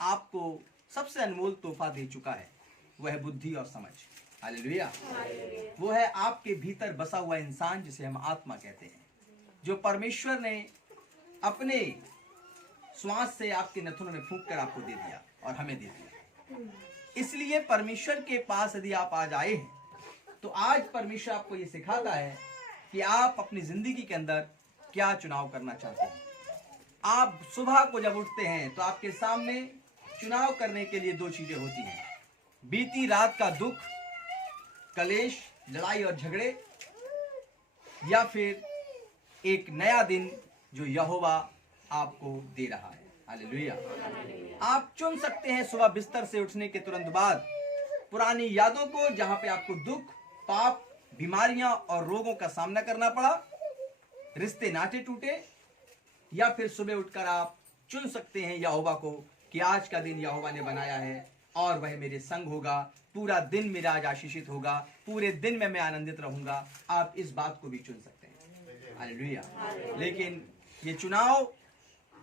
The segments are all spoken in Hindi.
आपको सबसे अनमोल तोहफा दे चुका है, वह है बुद्धि और समझ। हालेलुया। वो है आपके भीतर बसा हुआ इंसान जिसे हम आत्मा कहते हैं, जो परमेश्वर ने अपने श्वास से आपके नथुनों में फूंक कर आपको दे दिया और हमें दे दिया। इसलिए परमेश्वर के पास यदि आप आज आए हैं तो आज परमेश्वर आपको ये सिखाता है कि आप अपनी जिंदगी के अंदर क्या चुनाव करना चाहते हैं। आप सुबह को जब उठते हैं तो आपके सामने चुनाव करने के लिए दो चीजें होती हैं, बीती रात का दुख, कलेश, लड़ाई और झगड़े, या फिर एक नया दिन जो यहोवा आपको दे रहा है। हालेलुया। आप चुन सकते हैं सुबह बिस्तर से उठने के तुरंत बाद पुरानी यादों को, जहां पे आपको दुख, पाप, बीमारियां और रोगों का सामना करना पड़ा, रिश्ते नाते टूटे, या फिर सुबह उठकर आप चुन सकते हैं यहोवा को कि आज का दिन यहोवा ने बनाया है और वह मेरे संग होगा, पूरा दिन मेरा आज आशीषित होगा, पूरे दिन में मैं आनंदित रहूंगा। आप इस बात को भी चुन सकते हैं। हालेलुया। लेकिन ये चुनाव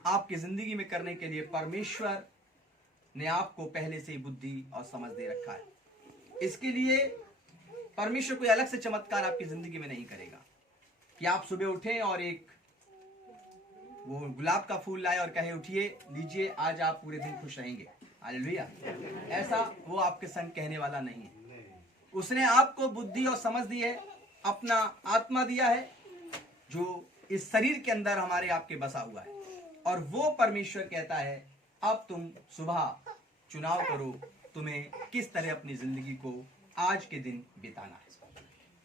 आपकी जिंदगी में करने के लिए परमेश्वर ने आपको पहले से ही बुद्धि और समझ दे रखा है। इसके लिए परमेश्वर कोई अलग से चमत्कार आपकी जिंदगी में नहीं करेगा कि आप सुबह उठें और एक वो गुलाब का फूल लाए और कहे उठिए, लीजिए, आज आप पूरे दिन खुश रहेंगे। हालेलुया। ऐसा वो आपके संग कहने वाला नहीं है। उसने आपको बुद्धि और समझ दी है, अपना आत्मा दिया है जो इस शरीर के अंदर हमारे आपके बसा हुआ है, और वो परमेश्वर कहता है अब तुम सुबह चुनाव करो तुम्हें किस तरह अपनी जिंदगी को आज के दिन बिताना है।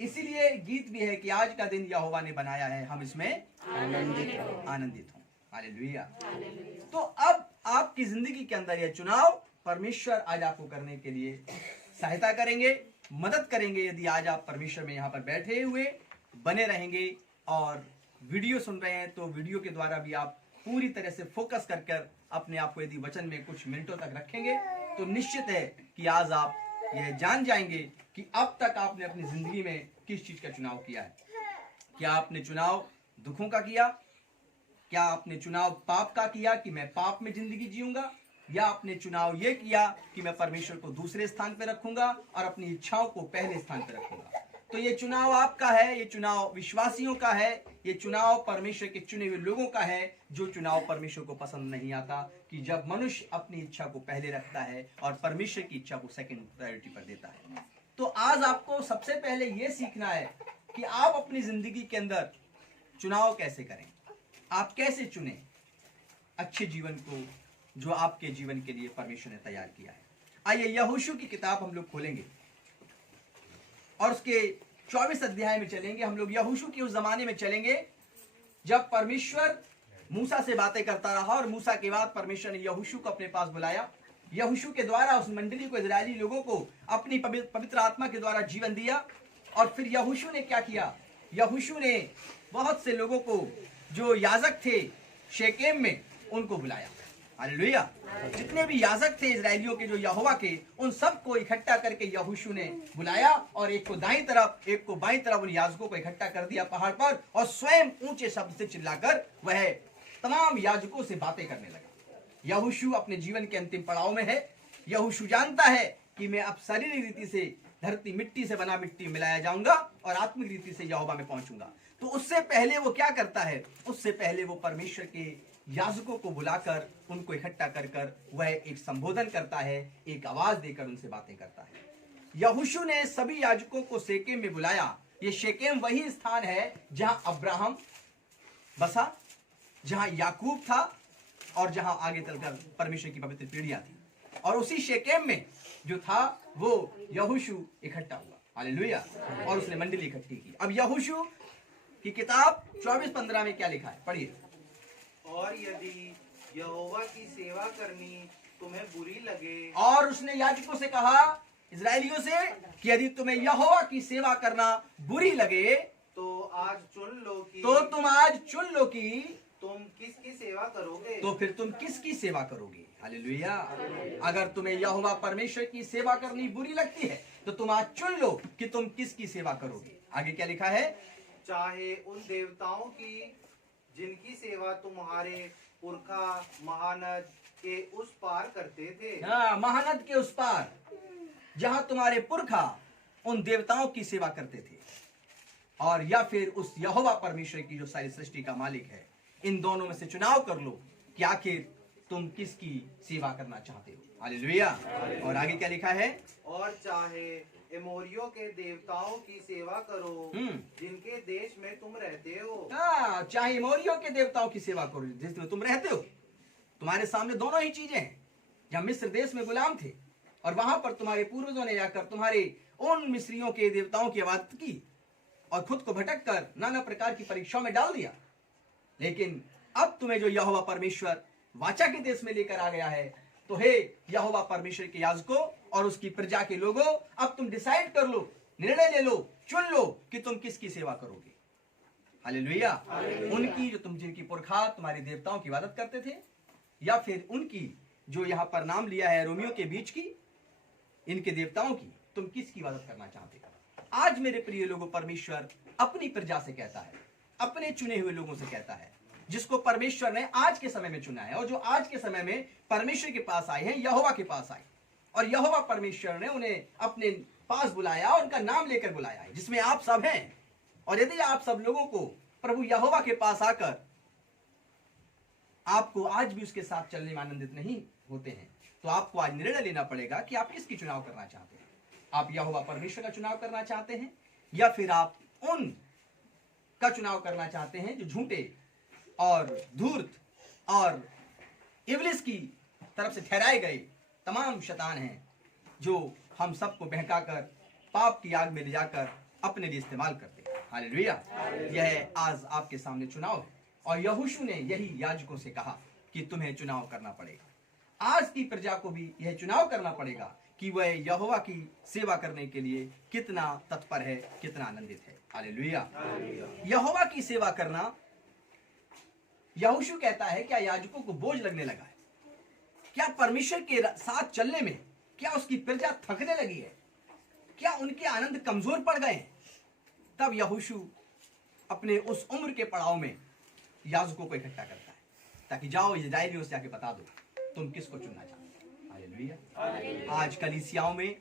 इसीलिए गीत भी है कि आज का दिन यहोवा ने बनाया है, हम इसमें आनंदित हों। हालेलुया। तो अब आपकी जिंदगी के अंदर यह चुनाव परमेश्वर आज आपको करने के लिए सहायता करेंगे, मदद करेंगे। यदि आज आप परमेश्वर में यहाँ पर बैठे हुए बने रहेंगे और वीडियो सुन रहे हैं तो वीडियो के द्वारा भी आप पूरी तरह से फोकस कर अपने आप को यदि वचन में कुछ मिनटों तक रखेंगे तो निश्चित है कि आज आप यह जान जाएंगे कि अब तक आपने अपनी जिंदगी में किस चीज का चुनाव किया है। क्या आपने चुनाव दुखों का किया? क्या आपने चुनाव पाप का किया कि मैं पाप में जिंदगी जीऊंगा, या आपने चुनाव ये किया कि मैं परमेश्वर को दूसरे स्थान पर रखूंगा और अपनी इच्छाओं को पहले स्थान पर रखूंगा? तो ये चुनाव आपका है, ये चुनाव विश्वासियों का है, ये चुनाव परमेश्वर के चुने हुए लोगों का है। जो चुनाव परमेश्वर को पसंद नहीं आता कि जब मनुष्य अपनी इच्छा को पहले रखता है और परमेश्वर की इच्छा को सेकंड प्रायोरिटी पर देता है। तो आज आपको सबसे पहले ये सीखना है कि आप अपनी जिंदगी के अंदर चुनाव कैसे करें, आप कैसे चुने अच्छे जीवन को जो आपके जीवन के लिए परमेश्वर ने तैयार किया है। आइए यहोशू की किताब हम लोग खोलेंगे और उसके 24 अध्याय में चलेंगे। हम लोग यहोशू के उस जमाने में चलेंगे जब परमेश्वर मूसा से बातें करता रहा, और मूसा के बाद परमेश्वर ने यहोशू को अपने पास बुलाया। यहोशू के द्वारा उस मंडली को, इजरायली लोगों को अपनी पवित्र आत्मा के द्वारा जीवन दिया। और फिर यहोशू ने क्या किया? यहोशू ने बहुत से लोगों को जो याजक थे शेकेम में, उनको बुलाया। हालेलुया। जितने भी याजक थे इजरायलियों के, जो यहोवा के, उन सबको इकट्ठा करके यहोशू ने बुलाया और एक को दाईं तरफ एक को बाईं तरफ उन याजकों को इकट्ठा कर दिया पहाड़ पर, और स्वयं ऊंचे शब्द से चिल्लाकर वह तमाम याजकों से बातें करने लगा। यहोशू अपने जीवन के अंतिम पड़ाव में है। यहोशू जानता है कि मैं अब शारीरिक रीति से धरती मिट्टी से बना मिट्टी मिलाया जाऊंगा और आत्मिक रीति से यहोवा में पहुंचूंगा। तो उससे पहले वो क्या करता है? उससे पहले वो परमेश्वर के याजकों को बुलाकर उनको इकट्ठा कर वह एक संबोधन करता है, एक आवाज देकर उनसे बातें करता है। यहोशू ने सभी याजकों को शेकेम में बुलाया। ये शेकेम वही स्थान है जहां अब्राहम बसा, जहां याकूब था और जहां आगे चलकर परमेश्वर की पवित्र पीढ़ियां थी। और उसी शेकेम में जो था वो यहोशू इकट्ठा हुआ। हालेलुया। और उसने मंडली इकट्ठी की। अब यहोशू की किताब 24-15 में क्या लिखा है, पढ़िए। और यदि यहोवा की सेवा करनी तुम्हें बुरी लगे, और उसने याजकों से कहा, इजरायलियों से, कि यदि तुम्हें यहोवा की सेवा करना बुरी लगे तो आज चुन लो कि तुम आज चुन लो कि तुम किसकी सेवा करोगे। तो फिर तुम किसकी सेवा करोगे। हालेलुया। अगर तुम्हें यहोवा परमेश्वर की सेवा करनी बुरी लगती है तो तुम आज चुन लो कि तुम किसकी सेवा करोगे। आगे क्या लिखा है? चाहे उन देवताओं की जिनकी सेवा तुम्हारे पुरखा महानद के उस पार करते थे। हाँ, महानद के उस पार जहां तुम्हारे पुरखा उन देवताओं की सेवा करते थे, और या फिर उस यहोवा परमेश्वर की जो सारी सृष्टि का मालिक है। इन दोनों में से चुनाव कर लो कि आखिर तुम किसकी सेवा करना चाहते हो। हालेलुया। और आगे क्या लिखा है? और चाहे एमोरियों के देवताओं की सेवा करो जिनके देश में तुम रहते हो। हाँ, चाहे एमोरियों के देवताओं की सेवा करो जिसमें तुम रहते हो। तुम्हारे सामने दोनों ही चीजें हैं। जब मिस्र देश में गुलाम थे और वहां पर तुम्हारे पूर्वजों ने जाकर तुम्हारे उन मिस्रियों के देवताओं की इबादत की और खुद को भटक कर नाना प्रकार की परीक्षाओं में डाल दिया, लेकिन अब तुम्हें जो यहोवा परमेश्वर वाचा के देश में लेकर आ गया है, तो हे यहोवा परमेश्वर के याजकों और उसकी प्रजा के लोगों, अब तुम डिसाइड कर लो, निर्णय ले लो, चुन लो कि तुम किसकी सेवा करोगे। हालेलुया। उनकी जो तुम जिनकी पुरखा तुम्हारे देवताओं की इबादत करते थे, या फिर उनकी जो यहाँ पर नाम लिया है रोमियो के बीच की, इनके देवताओं की, तुम किसकी इबादत करना चाहते हो? आज मेरे प्रिय लोगों, परमेश्वर अपनी प्रजा से कहता है, अपने चुने हुए लोगों से कहता है, जिसको परमेश्वर ने आज के समय में चुना है और जो आज के समय में परमेश्वर के पास आए हैं, यहोवा के पास आए, और यहोवा परमेश्वर ने उन्हें अपने पास बुलाया और उनका नाम लेकर बुलाया है, जिसमें आप सब हैं। और यदि आप सब लोगों को प्रभु यहोवा के पास आकर आपको आज भी उसके साथ चलने में आनंदित नहीं होते हैं, तो आपको आज निर्णय लेना पड़ेगा कि आप किसकी चुनाव करना चाहते हैं। आप यहोवा परमेश्वर का चुनाव करना चाहते हैं, या फिर आप उन का चुनाव करना चाहते हैं जो झूठे और धूर्त और इब्लिस की तरफ से ठहराए गए तमाम शैतान हैं, जो हम सबको बहकाकर पाप की आग में ले जाकर अपने लिए इस्तेमाल करते हैं। हालेलुया। यह आज आपके सामने चुनाव है, और यहोशू ने यही याजकों से कहा कि तुम्हें चुनाव करना पड़ेगा। आज की प्रजा को भी यह चुनाव करना पड़ेगा कि वह यहोवा की सेवा करने के लिए कितना तत्पर है, कितना आनंदित है। हालेलुया। यहोवा की सेवा करना, यहोशू कहता है, क्या याजकों को बोझ लगने लगा है? क्या परमेश्वर के साथ चलने में क्या उसकी प्रजा थकने लगी है? क्या उनके आनंद कमजोर पड़ गए हैं? तब यहोशू अपने उस उम्र के पड़ाव में याजकों को इकट्ठा करता है, ताकि जाओ इस्राएलियों से आके बता दो तुम किसको चुनना चाहते हो। हालेलुया। आज कलीसियाओं में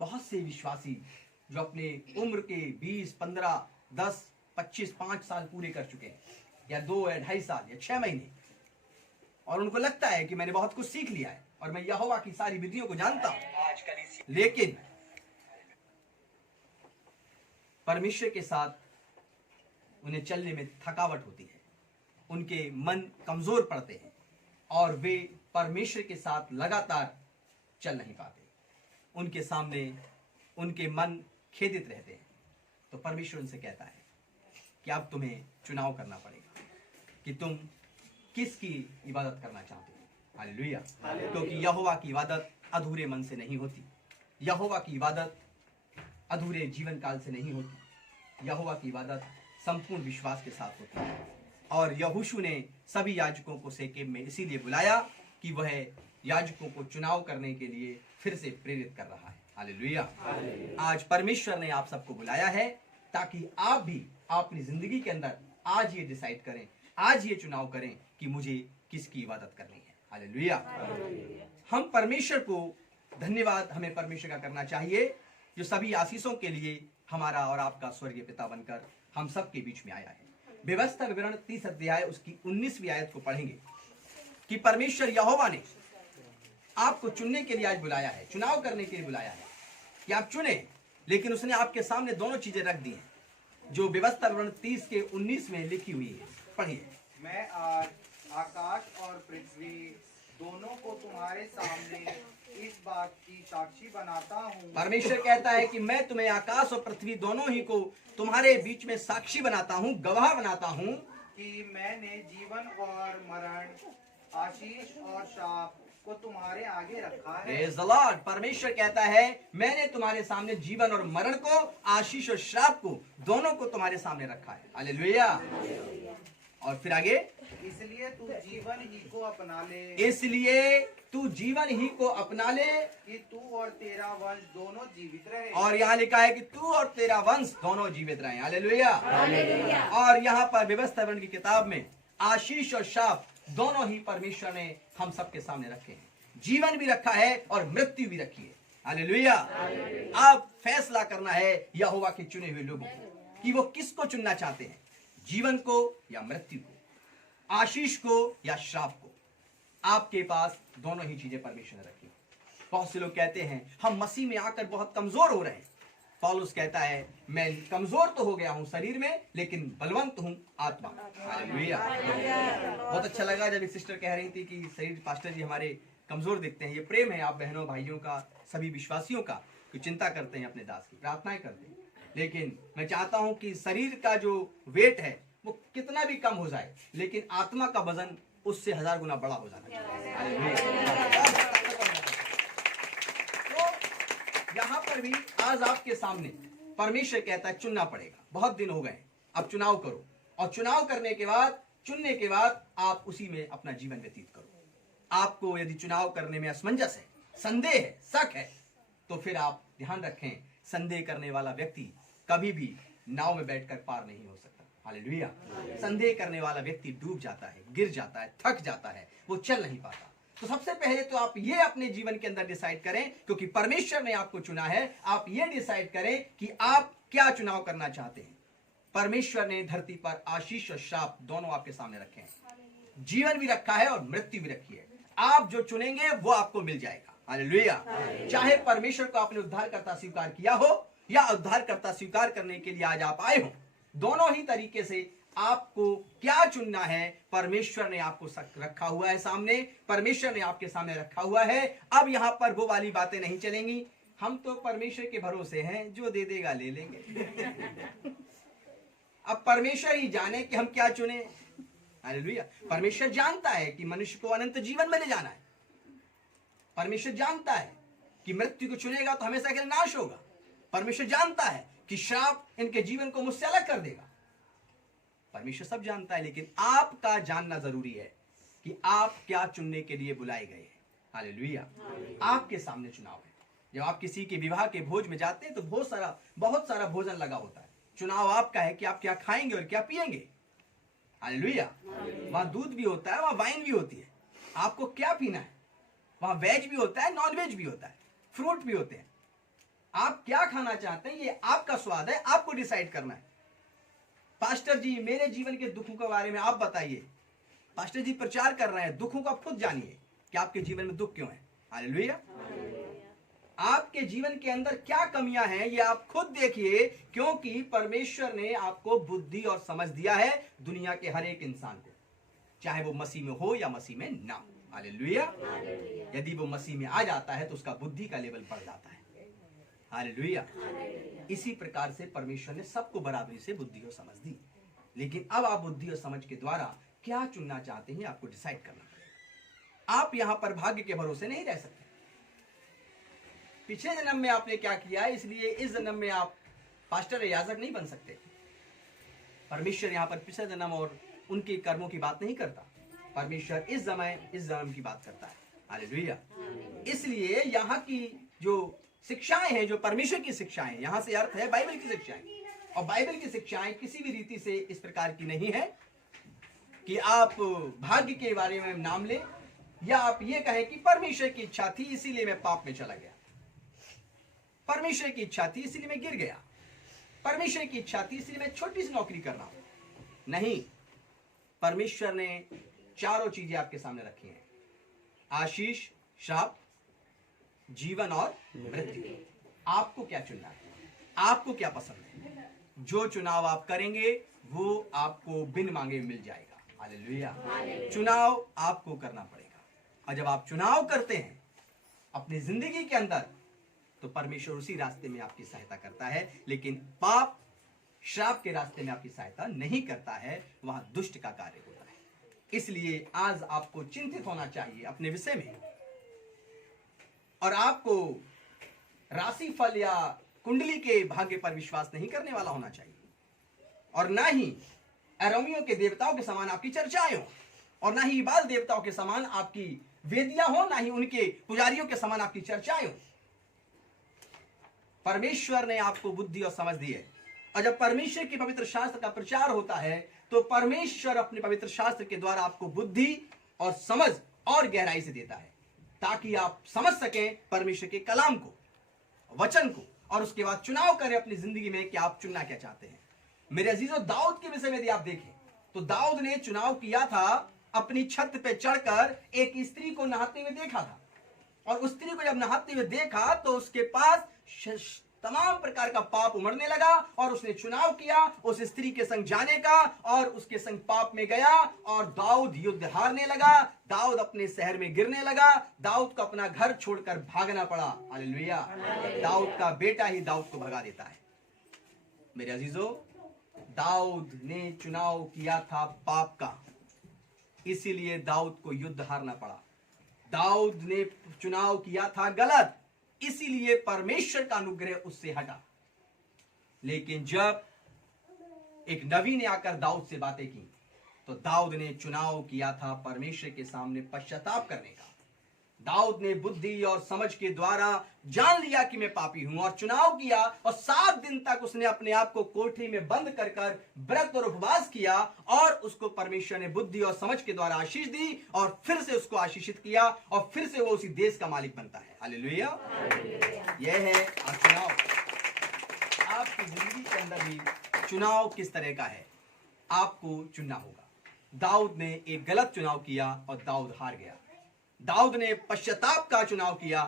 बहुत से विश्वासी जो अपने उम्र के 20, 15, 10, 25, 5 साल पूरे कर चुके हैं, या 2 या 2.5 साल या 6 महीने, और उनको लगता है कि मैंने बहुत कुछ सीख लिया है और मैं यहोवा की सारी विधियों को जानता हूं, लेकिन परमेश्वर के साथ उन्हें चलने में थकावट होती है, उनके मन कमजोर पड़ते हैं और वे परमेश्वर के साथ लगातार चल नहीं पाते, उनके सामने उनके मन खेदित रहते हैं। तो परमेश्वर उनसे कहता है कि अब तुम्हें चुनाव करना पड़ेगा कि तुम किसकी इबादत करना चाहते हो। हालेलुया। क्योंकि यहोवा की इबादत अधूरे मन से नहीं होती, यहोवा की इबादत अधूरे जीवन काल से नहीं होती, यहोवा की इबादत संपूर्ण विश्वास के साथ होती है। और यहोशू ने सभी याजकों को सेकेब में इसीलिए बुलाया कि वह याजकों को चुनाव करने के लिए फिर से प्रेरित कर रहा है। हालेलुया। आज परमेश्वर ने आप सबको बुलाया है ताकि आप भी अपनी जिंदगी के अंदर आज ये डिसाइड करें, आज ये चुनाव करें कि मुझे किसकी इबादत करनी है। हालेलुया। हम परमेश्वर को धन्यवाद हमें परमेश्वर का करना चाहिए, जो सभी आशीषों के लिए हमारा और आपका स्वर्गीय पिता बनकर हम सब के बीच में आया है। व्यवस्था विवरण 30 अध्याय उसकी 19वीं आयत को पढ़ेंगे कि परमेश्वर यहोवा ने आपको चुनने के लिए आज बुलाया है, चुनाव करने के लिए बुलाया है कि आप चुने, लेकिन उसने आपके सामने दोनों चीजें रख दी हैं जो व्यवस्था विवरण 30 के 19 में लिखी हुई है। पढ़िए। मैं आज आकाश और पृथ्वी दोनों को तुम्हारे सामने इस बात की साक्षी बनाता हूँ। परमेश्वर कहता है कि मैं तुम्हें आकाश और पृथ्वी दोनों ही को तुम्हारे बीच में साक्षी बनाता हूँ, गवाह बनाता हूँ कि मैंने जीवन और मरण, आशीष और शाप को तुम्हारे आगे रखा है। Praise the Lord। परमेश्वर कहता है मैंने तुम्हारे सामने जीवन और मरण को, आशीष और श्राप को, दोनों को तुम्हारे सामने रखा है। हालेलुया। और फिर आगे, इसलिए तू जीवन ही को अपना ले, इसलिए तू जीवन ही को अपना ले कि तू और तेरा वंश दोनों जीवित रहे। और यहाँ लिखा है कि तू और तेरा वंश दोनों जीवित रहे। हालेलुया। और यहाँ पर व्यवस्था विवरण की किताब में आशीष और शाप दोनों ही परमेश्वर ने हम सबके सामने रखे हैं। जीवन भी रखा है और मृत्यु भी रखी है। हालेलुया। अब फैसला करना है यहोवा के चुने हुए लोगों को कि वो किसको चुनना चाहते हैं, जीवन को या मृत्यु को, आशीष को या श्राप को। आपके पास दोनों ही चीजें परमेश्वर ने रखी। बहुत से लोग कहते हैं हम मसीह में आकर बहुत कमजोर हो रहे हैं। पौलुस कहता है मैं कमजोर तो हो गया हूं शरीर में, लेकिन बलवंत हूं आत्मा। हालेलुया। बहुत अच्छा लगा जब एक सिस्टर कह रही थी कि शरीर पास्टर जी हमारे कमजोर दिखते हैं। ये प्रेम है आप बहनों भाइयों का, सभी विश्वासियों का, कि चिंता करते हैं अपने दास की, प्रार्थनाएं करते हैं। लेकिन मैं चाहता हूं कि शरीर का जो वेट है वो कितना भी कम हो जाए, लेकिन आत्मा का वजन उससे 1000 गुना बड़ा हो जाना चाहिए। यहां पर भी आज आपके सामने परमेश्वर कहता है चुनना पड़ेगा। बहुत दिन हो गए, अब चुनाव करो, और चुनाव करने के बाद, चुनने के बाद आप उसी में अपना जीवन व्यतीत करो। आपको यदि चुनाव करने में असमंजस है, संदेह है, शक है, तो फिर आप ध्यान रखें, संदेह करने वाला व्यक्ति कभी भी नाव में बैठकर पार नहीं हो सकता। हालेलुया। संदेह करने वाला व्यक्ति डूब जाता है, गिर जाता है, थक जाता है, वो चल नहीं पाता। तो सबसे पहले तो आप ये अपने जीवन के अंदर डिसाइड करें, क्योंकि परमेश्वर ने आपको चुना है। आप ये डिसाइड करें कि आप क्या चुनाव करना चाहते हैं। परमेश्वर ने धरती पर आशीष और श्राप दोनों आपके सामने रखे हैं। जीवन भी रखा है और मृत्यु भी रखी है। आप जो चुनेंगे वो आपको मिल जाएगा। हालेलुया। चाहे परमेश्वर को आपने उद्धारकर्ता स्वीकार किया हो या उद्धारकर्ता स्वीकार करने के लिए आज आप आए हो, दोनों ही तरीके से आपको क्या चुनना है, परमेश्वर ने आपको रखा हुआ है सामने। परमेश्वर ने आपके सामने रखा हुआ है। अब यहां पर वो वाली बातें नहीं चलेंगी, हम तो परमेश्वर के भरोसे हैं, जो दे देगा ले लेंगे। अब परमेश्वर ही जाने कि हम क्या चुने। हालेलुया। परमेश्वर जानता है कि मनुष्य को अनंत जीवन में ले जाना है। परमेश्वर जानता है कि मृत्यु को चुनेगा तो हमेशा के लिए नाश होगा। परमेश्वर जानता है कि श्राप इनके जीवन को मुझसे अलग कर देगा। परमेश्वर सब जानता है, लेकिन आपका जानना जरूरी है कि आप क्या चुनने के लिए बुलाए गए हैं। हालेलुया। आपके सामने चुनाव है। जब आप किसी के विवाह के भोज में जाते हैं तो बहुत सारा भोजन लगा होता है। चुनाव आपका है कि आप क्या खाएंगे और क्या पिएंगे। हालेलुया। वहां दूध भी होता है, वहां वाइन भी होती है, आपको क्या पीना है। वहां वेज भी होता है, नॉन वेज भी होता है, फ्रूट भी होते हैं। आप क्या खाना चाहते हैं ये आपका स्वाद है, आपको डिसाइड करना है। पास्टर जी मेरे जीवन के दुखों के बारे में आप बताइए। पास्टर जी प्रचार कर रहे हैं, दुखों को आप खुद जानिए कि आपके जीवन में दुख क्यों है। हालेलुया। आपके जीवन के अंदर क्या कमियां हैं ये आप खुद देखिए, क्योंकि परमेश्वर ने आपको बुद्धि और समझ दिया है दुनिया के हर एक इंसान को, चाहे वो मसीह में हो या मसीह में ना हो। हालेलुया। यदि वो मसीह में आ जाता है तो उसका बुद्धि का लेवल बढ़ जाता है। हालेलुया। इसी प्रकार से परमेश्वर ने सबको बराबरी से बुद्धि और समझ दी, लेकिन अब आप बुद्धि और समझ के द्वारा क्या चुनना चाहते हैं आपको डिसाइड करना पड़ेगा। आप यहां पर भाग्य के भरोसे नहीं रह सकते। पिछले जन्म में आपने क्या किया है, इसलिए इस जन्म में आप पास्टर या याजक नहीं बन सकते। परमेश्वर यहां पर पिछले जन्म और उनके कर्मों की बात नहीं करता। परमेश्वर इस जन्म की बात करता है। हालेलुया। इसलिए यहाँ की जो शिक्षाएं हैं, जो परमेश्वर की शिक्षाएं, यहां से अर्थ है बाइबल की शिक्षाएं, और बाइबल की शिक्षाएं किसी भी रीति से इस प्रकार की नहीं है कि आप भाग्य के बारे में नाम लें या आप ये कहें कि परमेश्वर की इच्छा थी इसीलिए मैं पाप में चला गया, परमेश्वर की इच्छा थी इसलिए मैं गिर गया, परमेश्वर की इच्छा थी इसलिए मैं छोटी सी नौकरी कर रहा हूं। नहीं, परमेश्वर ने चारों चीजें आपके सामने रखी हैं, आशीष, श्राप, जीवन और मृत्यु। आपको क्या चुनना है, आपको क्या पसंद है। जो चुनाव आप करेंगे वो आपको बिन मांगे मिल जाएगा। हालेलुया। चुनाव आपको करना पड़ेगा, और जब आप चुनाव करते हैं अपनी जिंदगी के अंदर तो परमेश्वर उसी रास्ते में आपकी सहायता करता है, लेकिन पाप श्राप के रास्ते में आपकी सहायता नहीं करता है, वहां दुष्ट का कार्य होता है। इसलिए आज आपको चिंतित होना चाहिए अपने विषय में, और आपको राशि फल या कुंडली के भाग्य पर विश्वास नहीं करने वाला होना चाहिए, और ना ही अरोमियों के देवताओं के समान आपकी चर्चाएं हो, और ना ही इबाल देवताओं के समान आपकी वेदियां हो, ना ही उनके पुजारियों के समान आपकी चर्चाएं हो। परमेश्वर ने आपको बुद्धि और समझ दी है, और जब परमेश्वर के पवित्र शास्त्र का प्रचार होता है तो परमेश्वर अपने पवित्र शास्त्र के द्वारा आपको बुद्धि और समझ और गहराई से देता है, ताकि आप समझ सकें परमेश्वर के कलाम को, वचन को, और उसके बाद चुनाव करें अपनी जिंदगी में कि आप चुनना क्या चाहते हैं। मेरे अजीजों, दाऊद के विषय में यदि आप देखें तो दाऊद ने चुनाव किया था, अपनी छत पे चढ़कर एक स्त्री को नहाते हुए देखा था, और उस स्त्री को जब नहाते हुए देखा तो उसके पास तमाम प्रकार का पाप उमड़ने लगा, और उसने चुनाव किया उस स्त्री के संग जाने का, और उसके संग पाप में गया, और दाऊद युद्ध हारने लगा, दाऊद अपने शहर में गिरने लगा, दाऊद को अपना घर छोड़कर भागना पड़ा। हालेलुया। दाऊद का बेटा ही दाऊद को भगा देता है। मेरे अजीजों, दाऊद ने चुनाव किया था पाप का, इसीलिए दाऊद को युद्ध हारना पड़ा। दाऊद ने चुनाव किया था गलत, इसीलिए परमेश्वर का अनुग्रह उससे हटा। लेकिन जब एक नबी ने आकर दाऊद से बातें की तो दाऊद ने चुनाव किया था परमेश्वर के सामने पश्चाताप करने का। दाऊद ने बुद्धि और समझ के द्वारा जान लिया कि मैं पापी हूं, और चुनाव किया, और 7 दिन तक उसने अपने आप को कोठरी में बंद कर व्रत और उपवास किया, और उसको परमेश्वर ने बुद्धि और समझ के द्वारा आशीष दी, और फिर से उसको आशीषित किया, और फिर से वो उसी देश का मालिक बनता है। हालेलुया। यह है चुनाव। आपकी जिंदगी के अंदर भी चुनाव किस तरह का है, आपको चुनना होगा। दाऊद ने एक गलत चुनाव किया और दाऊद हार गया। दाऊद ने पश्चाताप का चुनाव किया,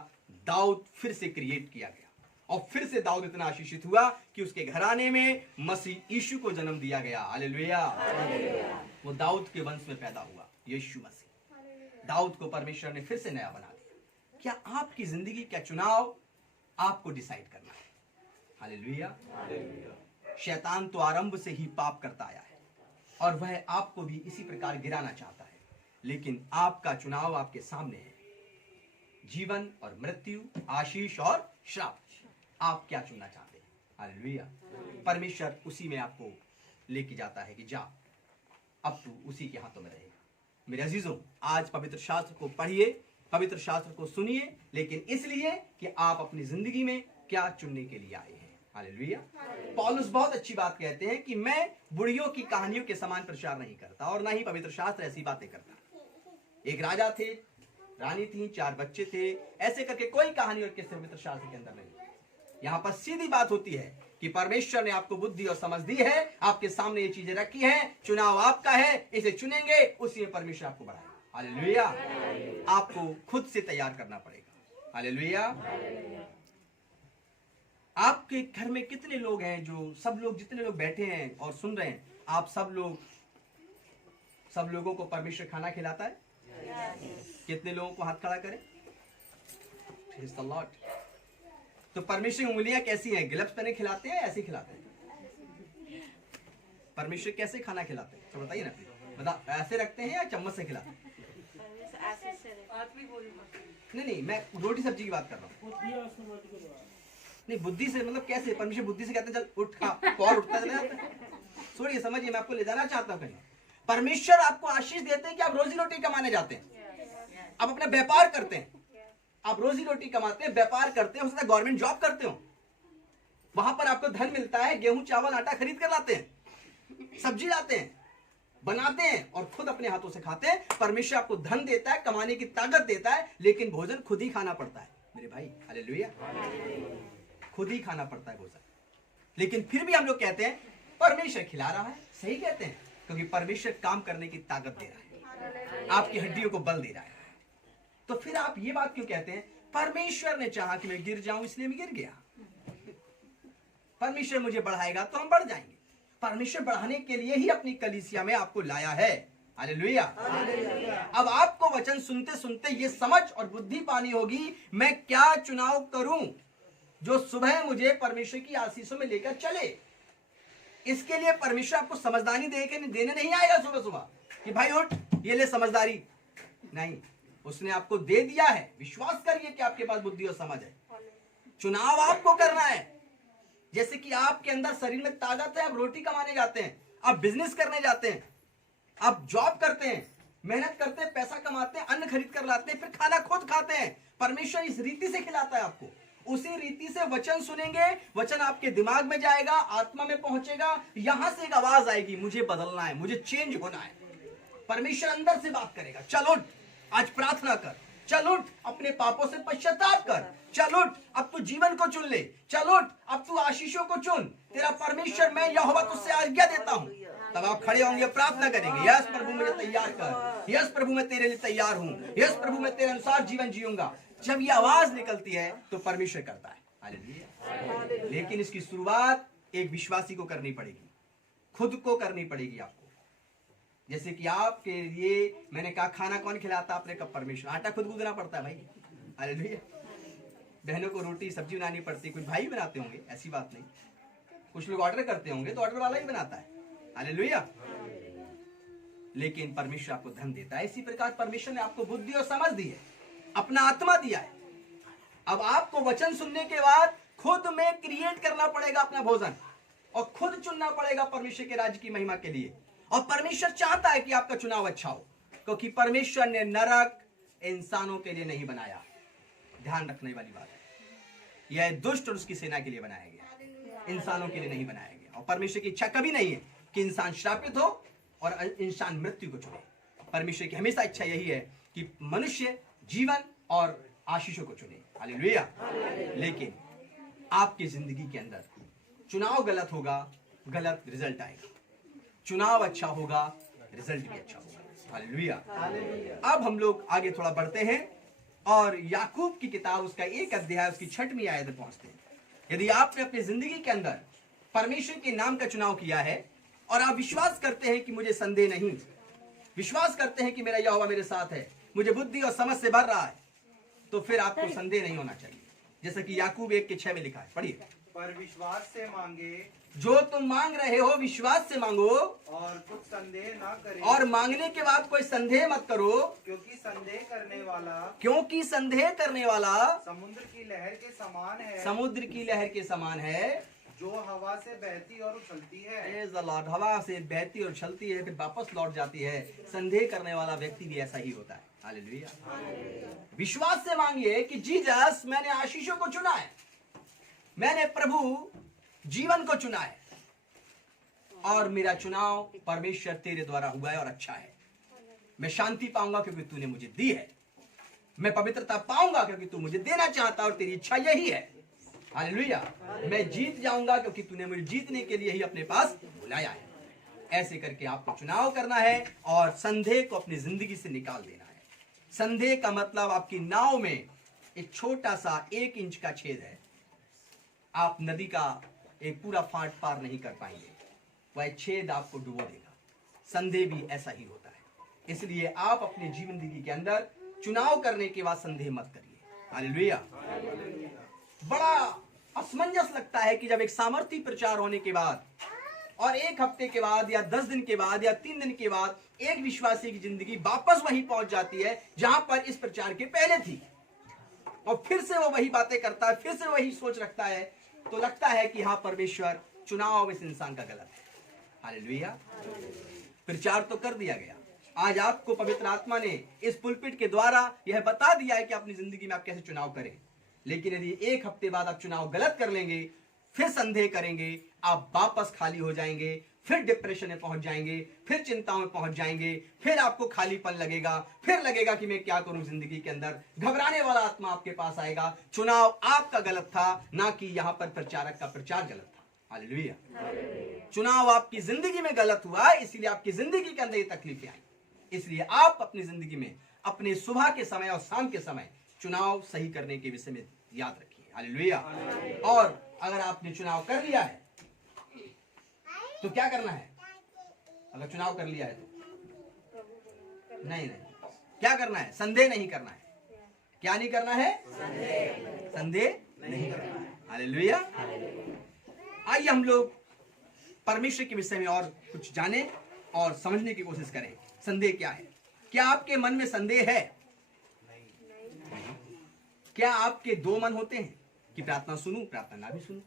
दाऊद फिर से क्रिएट किया गया, और फिर से दाऊद इतना आशीषित हुआ कि उसके घराने में मसीह यीशु को जन्म दिया गया। हालेलुया। वो दाऊद के वंश में पैदा हुआ, यीशु मसीह। दाऊद को परमेश्वर ने फिर से नया बना दिया। क्या आपकी जिंदगी का चुनाव आपको डिसाइड करना है? हालेलुया। शैतान तो आरंभ से ही पाप करता आया है, और वह आपको भी इसी प्रकार गिराना चाहता है, लेकिन आपका चुनाव आपके सामने है। जीवन और मृत्यु, आशीष और श्राप, आप क्या चुनना चाहते हैं? हालेलुया। परमेश्वर उसी में आपको लेके जाता है कि जा, अब तू उसी के हाथों में रहेगा। मेरे अजीजों, आज पवित्र शास्त्र को पढ़िए, पवित्र शास्त्र को सुनिए, लेकिन इसलिए कि आप अपनी जिंदगी में क्या चुनने के लिए आए हैं। हालेलुया। पौलुस बहुत अच्छी बात कहते हैं कि मैं बुढ़ियों की कहानियों के समान प्रचार नहीं करता, और ना ही पवित्र शास्त्र ऐसी बातें करता। एक राजा थे, रानी थी, 4 बच्चे थे, ऐसे करके कोई कहानी और किस्से पवित्र शास्त्र के अंदर नहीं। यहाँ पर सीधी बात होती है कि परमेश्वर ने आपको बुद्धि और समझ दी है, आपके सामने ये चीजें रखी हैं, चुनाव आपका है, इसे चुनेंगे, उसी में परमेश्वर आपको बढ़ाएगा। हालेलुया। आपको खुद से तैयार करना पड़ेगा। हालेलुया। आपके घर में कितने लोग हैं, जो सब लोग जितने लोग बैठे हैं और सुन रहे हैं, आप सब लोगों को परमेश्वर खाना खिलाता है? कितने लोगों को हाथ खड़ा करें? Praise the Lord। तो परमेश्वर की उंगलियां कैसी हैं? ग्लव्स पहने खिलाते हैं, ऐसे खिलाते हैं? परमेश्वर कैसे खाना खिलाते हैं? तो बताइए ना, बता, ऐसे रखते हैं या चम्मच से खिलाते हैं? नहीं, मैं रोटी सब्जी की बात कर रहा हूँ। नहीं, बुद्धि से मतलब कैसे? परमेश्वर बुद्धि से कहते हैं चल उठ, खा, कौन उठता है? छोड़िए, समझिए, मैं आपको ले जाना चाहता हूँ कहीं। परमेश्वर आपको आशीष देते हैं कि आप रोजी रोटी कमाने जाते हैं, आप अपना व्यापार करते हैं, आप रोजी रोटी कमाते हैं, व्यापार करते हैं, उसमें गवर्नमेंट जॉब करते हो, वहां पर आपको धन मिलता है, गेहूं चावल आटा खरीद कर लाते हैं, सब्जी लाते हैं, बनाते हैं और खुद अपने हाथों से खाते हैं। परमेश्वर आपको धन देता है, कमाने की ताकत देता है, लेकिन भोजन खुद ही खाना पड़ता है मेरे भाई। हालेलुया। खुद ही खाना पड़ता है भोजन, लेकिन फिर भी हम लोग कहते हैं परमेश्वर खिला रहा है। सही कहते हैं, क्योंकि परमेश्वर काम करने की ताकत दे रहा है, आपकी हड्डियों को बल दे रहा है। तो फिर आप ये बात क्यों कहते हैं? परमेश्वर ने चाहा कि मैं गिर जाऊं, इसलिए मैं गिर गया। परमेश्वर मुझे बढ़ाएगा तो हम बढ़ जाएंगे। परमेश्वर बढ़ाने के लिए ही अपनी कलीसिया में आपको लाया है। हालेलुया। अब आपको वचन सुनते सुनते ये समझ और बुद्धि पानी होगी, मैं क्या चुनाव करूं जो सुबह मुझे परमेश्वर की आशीषों में लेकर चले। इसके लिए परमेश्वर आपको समझदारी देने नहीं आएगा सुबह सुबह कि भाई उठ, ये ले समझदारी। नहीं, उसने आपको दे दिया है। विश्वास करिए कि आपके पास बुद्धि और समझ है। चुनाव आपको करना है। जैसे कि आपके अंदर शरीर में ताकत है, आप रोटी कमाने जाते हैं, आप बिजनेस करने जाते हैं, आप जॉब करते हैं, मेहनत करते हैं, पैसा कमाते हैं, अन्न खरीद कर लाते हैं, फिर खाना खुद खाते हैं। परमेश्वर इस रीति से खिलाता है आपको। उसी रीति से वचन सुनेंगे, वचन आपके दिमाग में जाएगा, आत्मा में पहुंचेगा, यहां से एक आवाज आएगी, मुझे बदलना है, मुझे चेंज होना है। परमेश्वर अंदर से बात करेगा। चल उठ, आज प्रार्थना कर। चल उठ, अपने पापों से पश्चाताप कर। चल उठ, अब तू जीवन को चुन ले। चल उठ, अब तू आशीषों को चुन। तेरा परमेश्वर मैं यहोवा तुझसे आज्ञा देता हूं। तब आप खड़े होंगे, प्रार्थना करेंगे, यस प्रभु मुझे तैयार कर, यस प्रभु मैं तेरे लिए तैयार हूं, यस प्रभु मैं तेरे अनुसार जीवन जीऊंगा। जब ये आवाज निकलती है तो परमेश्वर करता है। हालेलुया। लेकिन इसकी शुरुआत एक विश्वासी को करनी पड़ेगी, खुद को करनी पड़ेगी आपको। जैसे कि आपके लिए मैंने कहा, खाना कौन खिलाता आपने कहा? परमेश्वर। आटा खुद गूंदना पड़ता है भाई। हालेलुया। बहनों को रोटी सब्जी बनानी पड़ती है, कुछ भाई बनाते होंगे, ऐसी बात नहीं। कुछ लोग ऑर्डर करते होंगे तो ऑर्डर वाला ही बनाता है। हालेलुया। लेकिन परमेश्वर आपको धन देता है। इसी प्रकार परमेश्वर ने आपको बुद्धि और समझ दी है, अपना आत्मा दिया है। अब आपको वचन सुनने के बाद खुद में क्रिएट करना पड़ेगा अपना भोजन, और खुद चुनना पड़ेगा परमेश्वर के राज्य की महिमा के लिए। और परमेश्वर चाहता है कि आपका चुनाव अच्छा हो, क्योंकि परमेश्वर ने नरक इंसानों के लिए नहीं बनाया। ध्यान रखने वाली बात है, यह दुष्ट और उसकी सेना के लिए बनाया गया, इंसानों के लिए नहीं बनाया गया। और परमेश्वर की इच्छा कभी नहीं है कि इंसान श्रापित हो और इंसान मृत्यु को चुने। परमेश्वर की हमेशा इच्छा यही है कि मनुष्य जीवन और आशीषों को चुने। हालेलुया। लेकिन आपकी जिंदगी के अंदर चुनाव गलत होगा, गलत रिजल्ट आएगा। चुनाव अच्छा होगा, रिजल्ट भी अच्छा होगा। हालेलुया। अब हम लोग आगे थोड़ा बढ़ते हैं और याकूब की किताब उसका 1 अध्याय उसकी 6वीं आयत में पहुंचते हैं। यदि आपने अपनी जिंदगी के अंदर परमेश्वर के नाम का चुनाव किया है और आप विश्वास करते हैं कि मुझे संदेह नहीं, विश्वास करते हैं कि मेरा यहोवा मेरे साथ है, मुझे बुद्धि और समझ से भर रहा है, तो फिर आपको संदेह नहीं होना चाहिए। जैसा कि याकूब 1:6 में लिखा है, पढ़िए। पर विश्वास से मांगे, जो तुम मांग रहे हो विश्वास से मांगो, और कुछ संदेह ना करे, और मांगने के बाद कोई संदेह मत करो, क्योंकि संदेह करने वाला समुद्र की लहर के समान है, समुद्र की लहर के समान है, जो हवा से बहती और उछलती है। Praise the Lord। हवा से बहती और उछलती है, फिर वापस लौट जाती है। संदेह करने वाला व्यक्ति भी ऐसा ही होता है। हालेलुया। विश्वास से मांगिए कि जीसस, मैंने आशीषों को चुना है, मैंने प्रभु जीवन को चुना है, और मेरा चुनाव परमेश्वर तेरे द्वारा हुआ है और अच्छा है। मैं शांति पाऊंगा क्योंकि तूने मुझे दी है, मैं पवित्रता पाऊंगा क्योंकि तू मुझे देना चाहता और तेरी इच्छा यही है। हालेलुया। मैं जीत जाऊंगा क्योंकि तूने मुझे जीतने के लिए ही अपने पास बुलाया है। ऐसे करके आपको चुनाव करना है और संदेह को अपनी जिंदगी से निकाल देना है। संदेह का मतलब आपकी नाव में एक छोटा सा 1 इंच का छेद है, आप नदी का एक पूरा फाट पार नहीं कर पाएंगे, वह छेद आपको डुबो देगा। संदेह भी ऐसा ही होता है। इसलिए आप अपने जीवन जिंदगी के अंदर चुनाव करने के बाद संदेह मत करिए। हालेलुया। बड़ा असमंजस लगता है कि जब एक सामर्थी प्रचार होने के बाद और 1 हफ्ते के बाद या 10 दिन के बाद या 3 दिन के बाद एक विश्वासी की जिंदगी वापस वहीं पहुंच जाती है जहां पर इस प्रचार के पहले थी, और फिर से वो वही बातें करता है, फिर से वही सोच रखता है, तो लगता है कि हाँ, परमेश्वर चुनाव इस इंसान का गलत है। हालेलुया। प्रचार तो कर दिया गया, आज आपको पवित्र आत्मा ने इस पुलपिट के द्वारा यह बता दिया है कि अपनी जिंदगी में आप कैसे चुनाव करें। लेकिन यदि 1 हफ्ते बाद आप चुनाव गलत कर लेंगे, फिर संदेह करेंगे, आप वापस खाली हो जाएंगे, फिर डिप्रेशन में पहुंच जाएंगे, फिर चिंताओं में पहुंच जाएंगे, फिर आपको खालीपन लगेगा, फिर लगेगा कि मैं क्या करूं जिंदगी के अंदर। घबराने वाला आत्मा आपके पास आएगा। चुनाव आपका गलत था, ना कि यहां पर प्रचारक का प्रचार गलत था। हालेलुया। चुनाव आपकी जिंदगी में गलत हुआ, इसीलिए आपकी जिंदगी के अंदर ये तकलीफें आई। इसलिए आप अपनी जिंदगी में अपने सुबह के समय और शाम के समय चुनाव सही करने के विषय में याद रखिए। हालेलुया। और अगर आपने चुनाव कर लिया है तो क्या करना है? अगर चुनाव कर लिया है तो नहीं, क्या करना है? संदेह नहीं करना है। क्या नहीं करना है? संदेह नहीं करना है। हालेलुया। आइए हम लोग परमेश्वर के विषय में और कुछ जाने और समझने की कोशिश करें। संदेह क्या है? क्या आपके मन में संदेह है? क्या आपके 2 मन होते हैं कि प्रार्थना सुनूं, प्रार्थना ना भी सुनूं?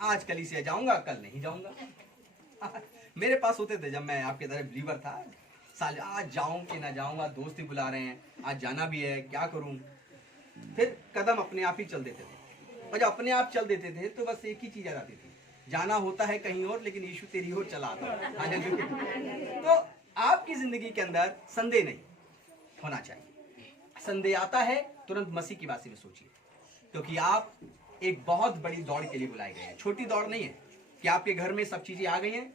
आज कलीसिया जाऊंगा, कल नहीं जाऊंगा। मेरे पास होते थे जब मैं आपके तरह बिलीवर था, साल आज जाऊं कि ना जाऊंगा, दोस्त ही बुला रहे हैं, आज जाना भी है, क्या करूं? फिर कदम अपने आप ही चल देते थे, और जब अपने आप चल देते थे तो बस एक ही चीज आती थी, जाना होता है कहीं और, लेकिन यीशु तेरी ओर चला आता। तो आपकी जिंदगी के अंदर संदेह नहीं होना चाहिए। संदेह आता है तुरंत मसीह की बात में सोचिए, क्योंकि आप एक बहुत बड़ी दौड़ के लिए बुलाए गए हैं। छोटी दौड़ नहीं है कि आपके घर में सब चीजें आ गई हैं,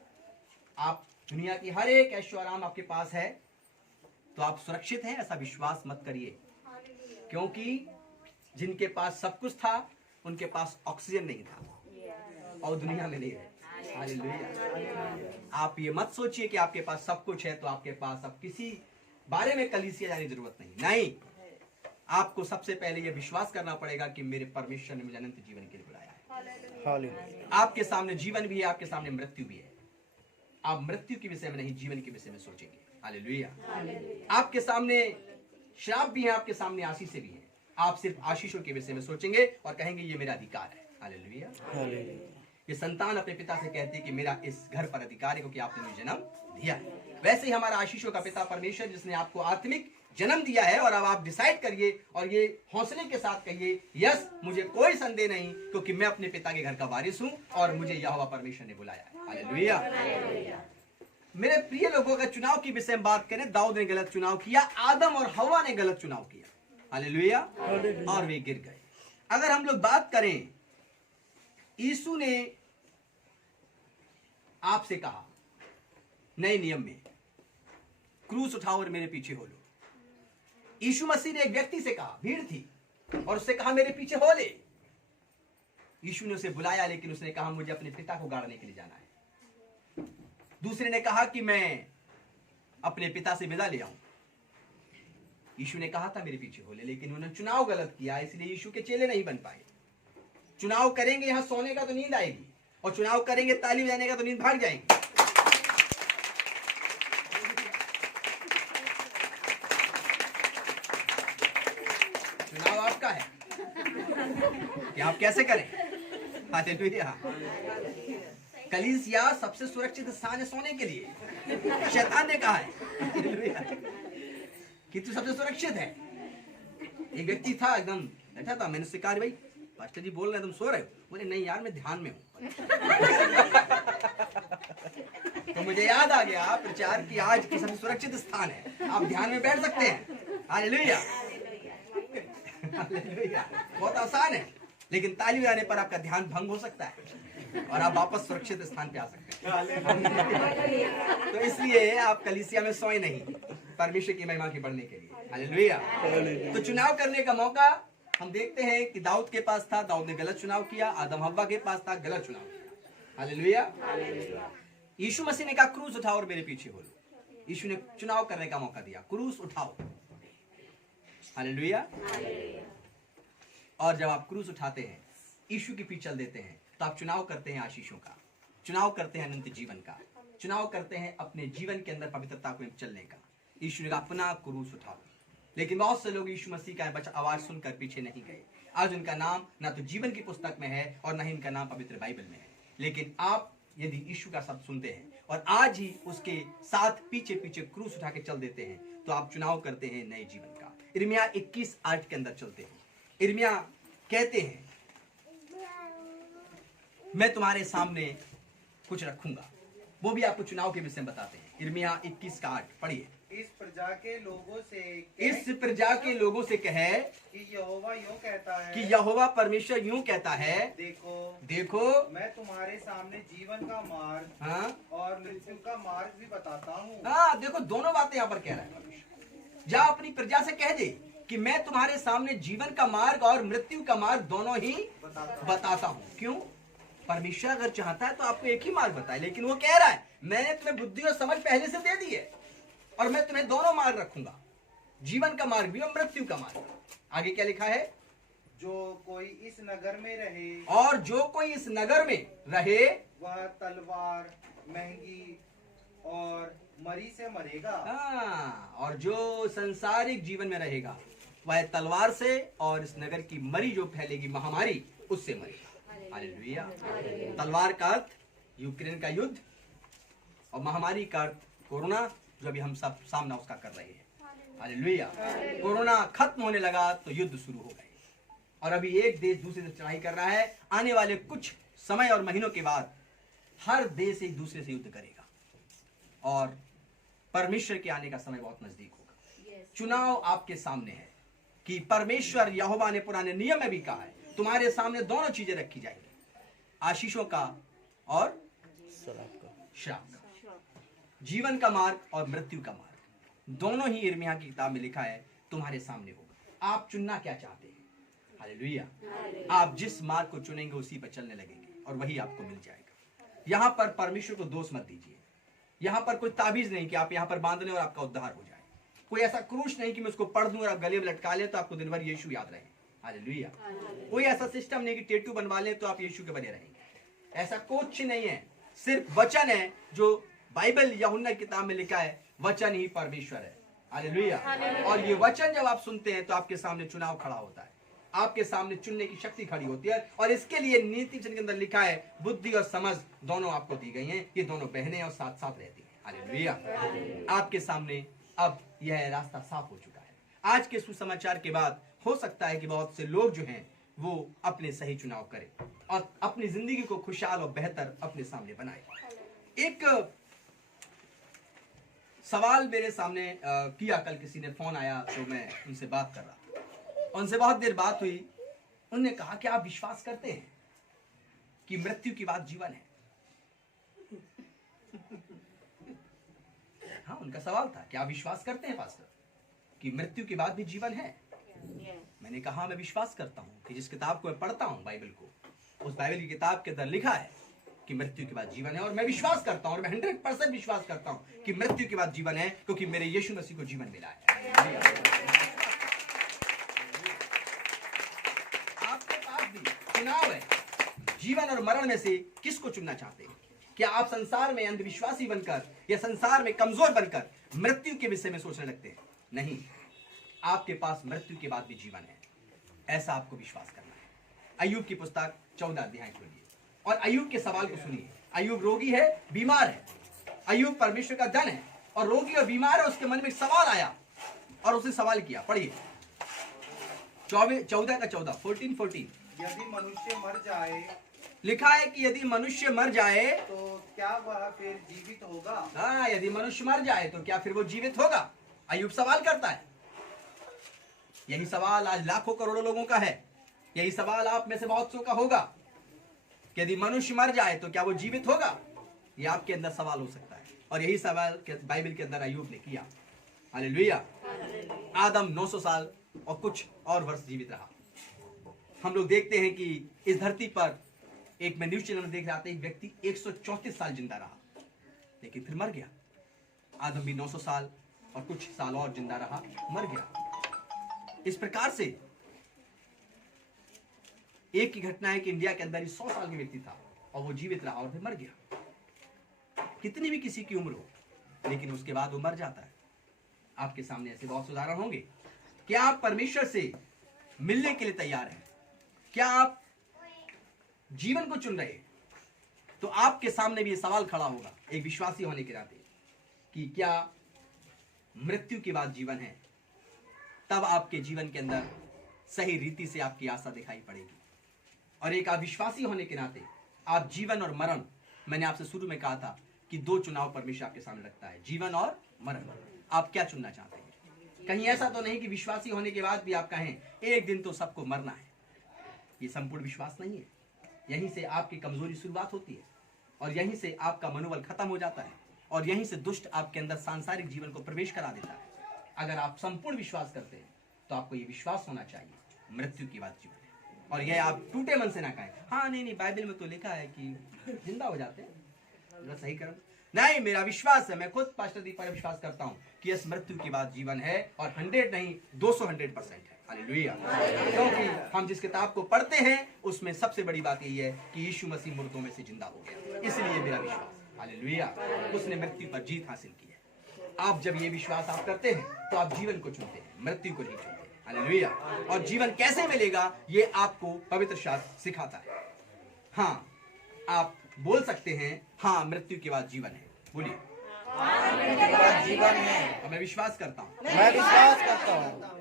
आप दुनिया की हर एक ऐशो आराम आपके पास है तो आप सुरक्षित हैं, ऐसा विश्वास मत करिए। क्योंकि जिनके पास सब कुछ था उनके पास ऑक्सीजन नहीं था और दुनिया में नहीं है। हालेलुया। आप ये मत सोचिए कि आपके पास सब कुछ है तो आपके पास अब किसी बारे में कलीसिया जाने की जरूरत नहीं। आपको सबसे पहले ये विश्वास करना पड़ेगा कि मेरे परमेश्वर ने मुझे अनंत जीवन के लिए बुलाया है। हालेलुया। आपके सामने जीवन भी है, आपके सामने मृत्यु भी है। आप मृत्यु के विषय में नहीं, जीवन के विषय में सोचेंगे। हालेलुया। आपके सामने श्राप भी है, आपके सामने आशीष भी है। आप सिर्फ आशीषों के विषय में सोचेंगे और कहेंगे ये मेरा अधिकार है। हालेलुया। ये संतान अपने पिता से कहती है कि मेरा इस घर पर अधिकार है क्योंकि आपने मुझे जन्म दिया है। वैसे ही हमारा आशीषों का पिता परमेश्वर जिसने आपको आत्मिक जन्म दिया है, और अब आप डिसाइड करिए और ये हौसले के साथ कहिए, यस मुझे कोई संदेह नहीं क्योंकि मैं अपने पिता के घर का वारिस हूं और मुझे यहोवा परमेश्वर ने बुलाया है। हालेलुया। मेरे प्रिय लोगों का चुनाव की विषय में बात करें, दाऊद ने गलत चुनाव किया, आदम और हवा ने गलत चुनाव किया। हालेलुया। और वे गिर गए। अगर हम लोग बात करें, यीशु ने आपसे कहा नए नियम में, क्रूस उठाओ और मेरे पीछे हो लो। यीशु मसीह ने एक व्यक्ति से कहा, भीड़ थी, और उससे कहा मेरे पीछे हो ले। यीशु ने उसे बुलाया, लेकिन उसने कहा मुझे अपने पिता को गाड़ने के लिए जाना है। दूसरे ने कहा कि मैं अपने पिता से विदा ले आऊं। यीशु ने कहा था मेरे पीछे हो ले, लेकिन उन्होंने चुनाव गलत किया, इसलिए यीशु के चेले नहीं बन पाए। चुनाव करेंगे यहां सोने का तो नींद आएगी, और चुनाव करेंगे ताली बजाने का तो नींद भाग जाएगी। चुनाव आपका है कि आप कैसे करें। हालेलुया। कलीसिया सबसे सुरक्षित स्थान है सोने के लिए। शैतान ने कहा है कि तू सबसे सुरक्षित है। एक व्यक्ति था, एकदम बैठा था, मैंने उससे कहा भाई पास्टर जी बोल रहे हैं तुम सो रहे हो? बोले नहीं यार मैं ध्यान में हूं। तो मुझे याद आ गया प्रचार की आज की सबसे सुरक्षित स्थान है, आप ध्यान में बैठ सकते हैं। हालेलुया। हालेलुया। बहुत आसान है, लेकिन ताली बजाने पर आपका ध्यान भंग हो सकता है और आप वापस सुरक्षित स्थान पे आ सकते हैं। तो इसलिए आप कलीसिया में सोए नहीं, परमेश्वर की महिमा के बढ़ने के लिए। हालेलुया। तो चुनाव करने का मौका हम देखते हैं कि दाऊद के पास था, दाऊद ने गलत चुनाव किया। आदम हव्वा के पास था, गलत चुनाव किया। हालेलुया। यीशु मसीह ने कहा क्रूस उठाओ और मेरे पीछे हो लो। यीशु ने चुनाव करने का मौका दिया, क्रूस उठाओ। हालेलुया। और जब आप क्रूस उठाते हैं, यीशु के पीछे चल देते हैं, तो आप चुनाव करते हैं आशीषों का, चुनाव करते हैं अनंत जीवन का, चुनाव करते हैं अपने जीवन के अंदर पवित्रता को चलने का। यीशु ने कहा अपना क्रूस उठाओ। लेकिन बहुत से लोग यीशु मसीह का आवाज सुनकर पीछे नहीं गए। आज उनका नाम ना तो जीवन की पुस्तक में है और ना ही इनका नाम पवित्र बाइबल में है। लेकिन आप यदि यीशु का शब्द सुनते हैं और आज ही उसके साथ पीछे पीछे क्रूस उठा के चल देते हैं, तो आप चुनाव करते हैं नए जीवन का। यिर्मयाह 21:8 के अंदर चलते हैं। यिर्मयाह कहते हैं मैं तुम्हारे सामने कुछ रखूंगा, वो भी आपको चुनाव के विषय में बताते हैं। यिर्मयाह 21:8 पढ़िए। इस प्रजा के लोगों से कहे कि यहोवा यूं कहता है, कि यहोवा परमेश्वर यूं कहता है, देखो मैं तुम्हारे सामने जीवन का मार्ग, हाँ, और मृत्यु का मार्ग भी बताता हूँ। हाँ, देखो दोनों बातें यहाँ पर कह रहा है परमेश्वर। जा अपनी प्रजा से कह दे कि मैं तुम्हारे सामने जीवन का मार्ग और मृत्यु का मार्ग दोनों ही बताता हूँ। क्यों? परमेश्वर अगर चाहता है तो आपको एक ही मार्ग बताए, लेकिन वो कह रहा है मैंने तुम्हें बुद्धि और समझ पहले से दे दी है और मैं तुम्हें दोनों मार्ग रखूंगा, जीवन का मार्ग भी और मृत्यु का मार्ग। आगे क्या लिखा है? जो कोई इस नगर में रहे, और जो कोई इस नगर में रहे, वह तलवार, महंगी और मरी से मरेगा। हाँ, और जो संसारिक जीवन में रहेगा वह तलवार से और इस नगर की मरी जो फैलेगी महामारी उससे मरेगा। हालेलुया। तलवार का अर्थ यूक्रेन का युद्ध और महामारी का अर्थ कोरोना, जो अभी हम सब सामना उसका कर रहे हैं। हालेलुया। कोरोना खत्म होने लगा तो युद्ध शुरू हो गए और अभी एक देश दूसरे से चढ़ाई कर रहा है। आने वाले कुछ समय और महीनों के बाद हर देश एक दूसरे से युद्ध करेगा और परमेश्वर के आने का समय बहुत नजदीक होगा। चुनाव आपके सामने है कि परमेश्वर यहोवा ने पुराने नियम में भी कहा है तुम्हारे सामने दोनों चीजें रखी जाएंगी, आशीषों का और श्राप का, जीवन का मार्ग और मृत्यु का मार्ग। दोनों ही यिर्मयाह की किताब में लिखा है तुम्हारे सामने होगा। आप चुनना क्या चाहते हैं? हालेलुया। आप जिस मार्ग को चुनेंगे उसी पर चलने लगेंगे और वही आपको मिल जाएगा। यहां पर परमेश्वर को दोष मत दीजिए। यहां पर कोई ताबीज नहीं कि आप यहां पर बांध लें और आपका उद्धार हो जाए। कोई ऐसा क्रूश नहीं कि मैं उसको पढ़ दूं और आप गले में लटका लें तो आपको दिन भर यीशु याद रहे। हालेलुया। कोई ऐसा सिस्टम नहीं कि टेटू बनवा लें तो आप यीशु के बने रहेंगे। ऐसा कुछ नहीं है। सिर्फ वचन है जो बाइबल यूहन्ना की किताब में लिखा है, वचन ही परमेश्वर है। हालेलुया। और ये वचन जब आप सुनते हैं तो आपके सामने चुनाव खड़ा होता है, आपके सामने चुनने की शक्ति खड़ी होती है। और इसके लिए नीति वचन के अंदर लिखा है बुद्धि और समझ दोनों आपको दी गई हैं। ये दोनों बहनें और साथ साथ रहती हैं। हालेलुया। आपके सामने अब यह रास्ता साफ हो चुका है। आज के सुसमाचार के बाद हो सकता है कि बहुत से लोग जो हैं वो अपने सही चुनाव करें और अपनी जिंदगी को खुशहाल और बेहतर अपने सामने बनाए। एक सवाल मेरे सामने किया, कल किसी ने फोन आया तो मैं उनसे बात कर रहा था। उनसे बहुत देर बात हुई। उन्होंने कहा कि आप विश्वास करते हैं कि मृत्यु के बाद जीवन है? हाँ, उनका सवाल था कि आप विश्वास करते हैं पास्टर कि मृत्यु के बाद भी जीवन है? मैंने कहा मैं विश्वास करता हूं कि जिस किताब को मैं पढ़ता हूं बाइबल को, उस बाइबल की किताब के अंदर लिखा है कि मृत्यु के बाद जीवन है। और मैं विश्वास करता हूं और मैं 100% विश्वास करता हूं कि मृत्यु के बाद जीवन है, क्योंकि मेरे यीशु मसीह को जीवन मिला है। आपके पास भी चुनाव है, जीवन और मरण में से किसको चुनना चाहते हैं? क्या आप संसार में अंधविश्वासी बनकर या संसार में कमजोर बनकर मृत्यु के विषय में सोचने लगते हैं? नहीं, आपके पास मृत्यु के बाद भी जीवन है, ऐसा आपको विश्वास करना है। अय्यूब की पुस्तक 14 अध्याय खोलिए और अय्यूब के सवाल को सुनिए। अय्यूब रोगी है, बीमार है। अय्यूब परमेश्वर का जन है और रोगी और बीमार है। उसके मन में एक सवाल आया और उसने सवाल किया। पढ़िए 14 का 14, 14। यदि मनुष्य मर जाए, लिखा है कि यदि मनुष्य मर जाए तो क्या वह फिर जीवित होगा? हाँ, यदि मनुष्य मर जाए तो क्या फिर वो जीवित होगा? अय्यूब सवाल करता है। यही सवाल आज लाखों करोड़ों लोगों का है। यही सवाल आप में से बहुत सौ का होगा। यदि मनुष्य मर जाए तो क्या वो जीवित होगा? ये आपके अंदर सवाल हो सकता है और यही सवाल बाइबल के अंदर अय्यूब ने किया। हालेलुया। आदम 900 साल और कुछ और वर्ष जीवित रहा। हम लोग देखते हैं कि इस धरती पर एक मैं न्यूज चैनल में देख रहा था, एक व्यक्ति 134 साल जिंदा रहा लेकिन फिर मर गया। आदम भी 900 साल और कुछ साल और जिंदा रहा, मर गया। इस प्रकार से एक की घटना है कि इंडिया के अंदर ही 100 साल का व्यक्ति था और वो जीवित रहा और फिर मर गया। कितनी भी किसी की उम्र हो लेकिन उसके बाद वो मर जाता है। आपके सामने ऐसे बहुत उदाहरण होंगे। क्या आप परमेश्वर से मिलने के लिए तैयार हैं? क्या आप जीवन को चुन रहे हैं? तो आपके सामने भी ये सवाल खड़ा होगा एक विश्वासी होने के नाते कि क्या मृत्यु के बाद जीवन है? तब आपके जीवन के अंदर सही रीति से आपकी आशा दिखाई पड़ेगी। और एक आप विश्वासी होने के नाते आप जीवन और मरण, मैंने आपसे शुरू में कहा था कि दो चुनाव परमेश्वर आपके सामने रखता है, जीवन और मरण। आप क्या चुनना चाहते हैं? कहीं ऐसा तो नहीं कि विश्वासी होने के बाद भी आप कहें एक दिन तो सबको मरना है। ये संपूर्ण विश्वास नहीं है। यहीं से आपकी कमजोरी शुरुआत होती है और यहीं से आपका मनोबल खत्म हो जाता है और यहीं से दुष्ट आपके अंदर सांसारिक जीवन को प्रवेश करा देता है। अगर आप संपूर्ण विश्वास करते हैं तो आपको ये विश्वास होना चाहिए मृत्यु के बाद जीवन है। और यह आप टूटे मन से ना कहें हाँ नहीं बाइबल में तो लिखा है कि जिंदा हो जाते हैं, सही कर्म नहीं। मेरा विश्वास है, मैं खुद पास्टर दीप पर विश्वास करता हूँ कि इस मृत्यु के बाद जीवन है और 100 नहीं 200% है। हालेलुया। क्योंकि हम जिस किताब को पढ़ते हैं उसमें सबसे बड़ी बात यही है कि यीशु मसीह मुर्दों में से जिंदा हो गया, इसलिए मेरा विश्वास। हालेलुया। उसने मृत्यु पर जीत हासिल की है। आप जब ये विश्वास आप करते हैं तो आप जीवन को चुनते हैं, मृत्यु को नहीं चुनते। हालेलुया। और जीवन कैसे मिलेगा ये आपको पवित्र शास्त्र सिखाता है। हाँ, आप बोल सकते हैं हाँ मृत्यु के बाद जीवन है। बोलिए जीवन है। और मैं विश्वास करता हूँ, मैं विश्वास करता हूँ।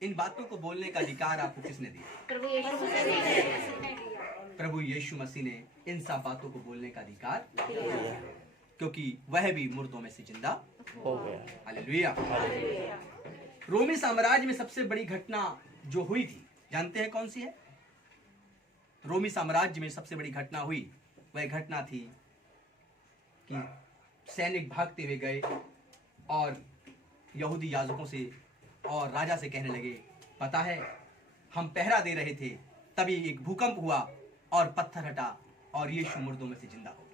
इन बातों को बोलने का अधिकार आपको किसने दिया? प्रभु यीशु मसीह ने इन सब बातों को बोलने का अधिकार दिया। क्योंकि वह भी मुर्दों में से जिंदा हो गया। हालेलुया। रोमी साम्राज्य में सबसे बड़ी घटना जो हुई थी, जानते हैं कौन सी है? रोमी साम्राज्य में सबसे बड़ी घटना हुई, वह घटना थी कि सैनिक भागते हुए गए और यहूदी याजकों से और राजा से कहने लगे, पता है हम पहरा दे रहे थे, तभी एक भूकंप हुआ और पत्थर हटा और यीशु मुर्दों में से जिंदा हो गया।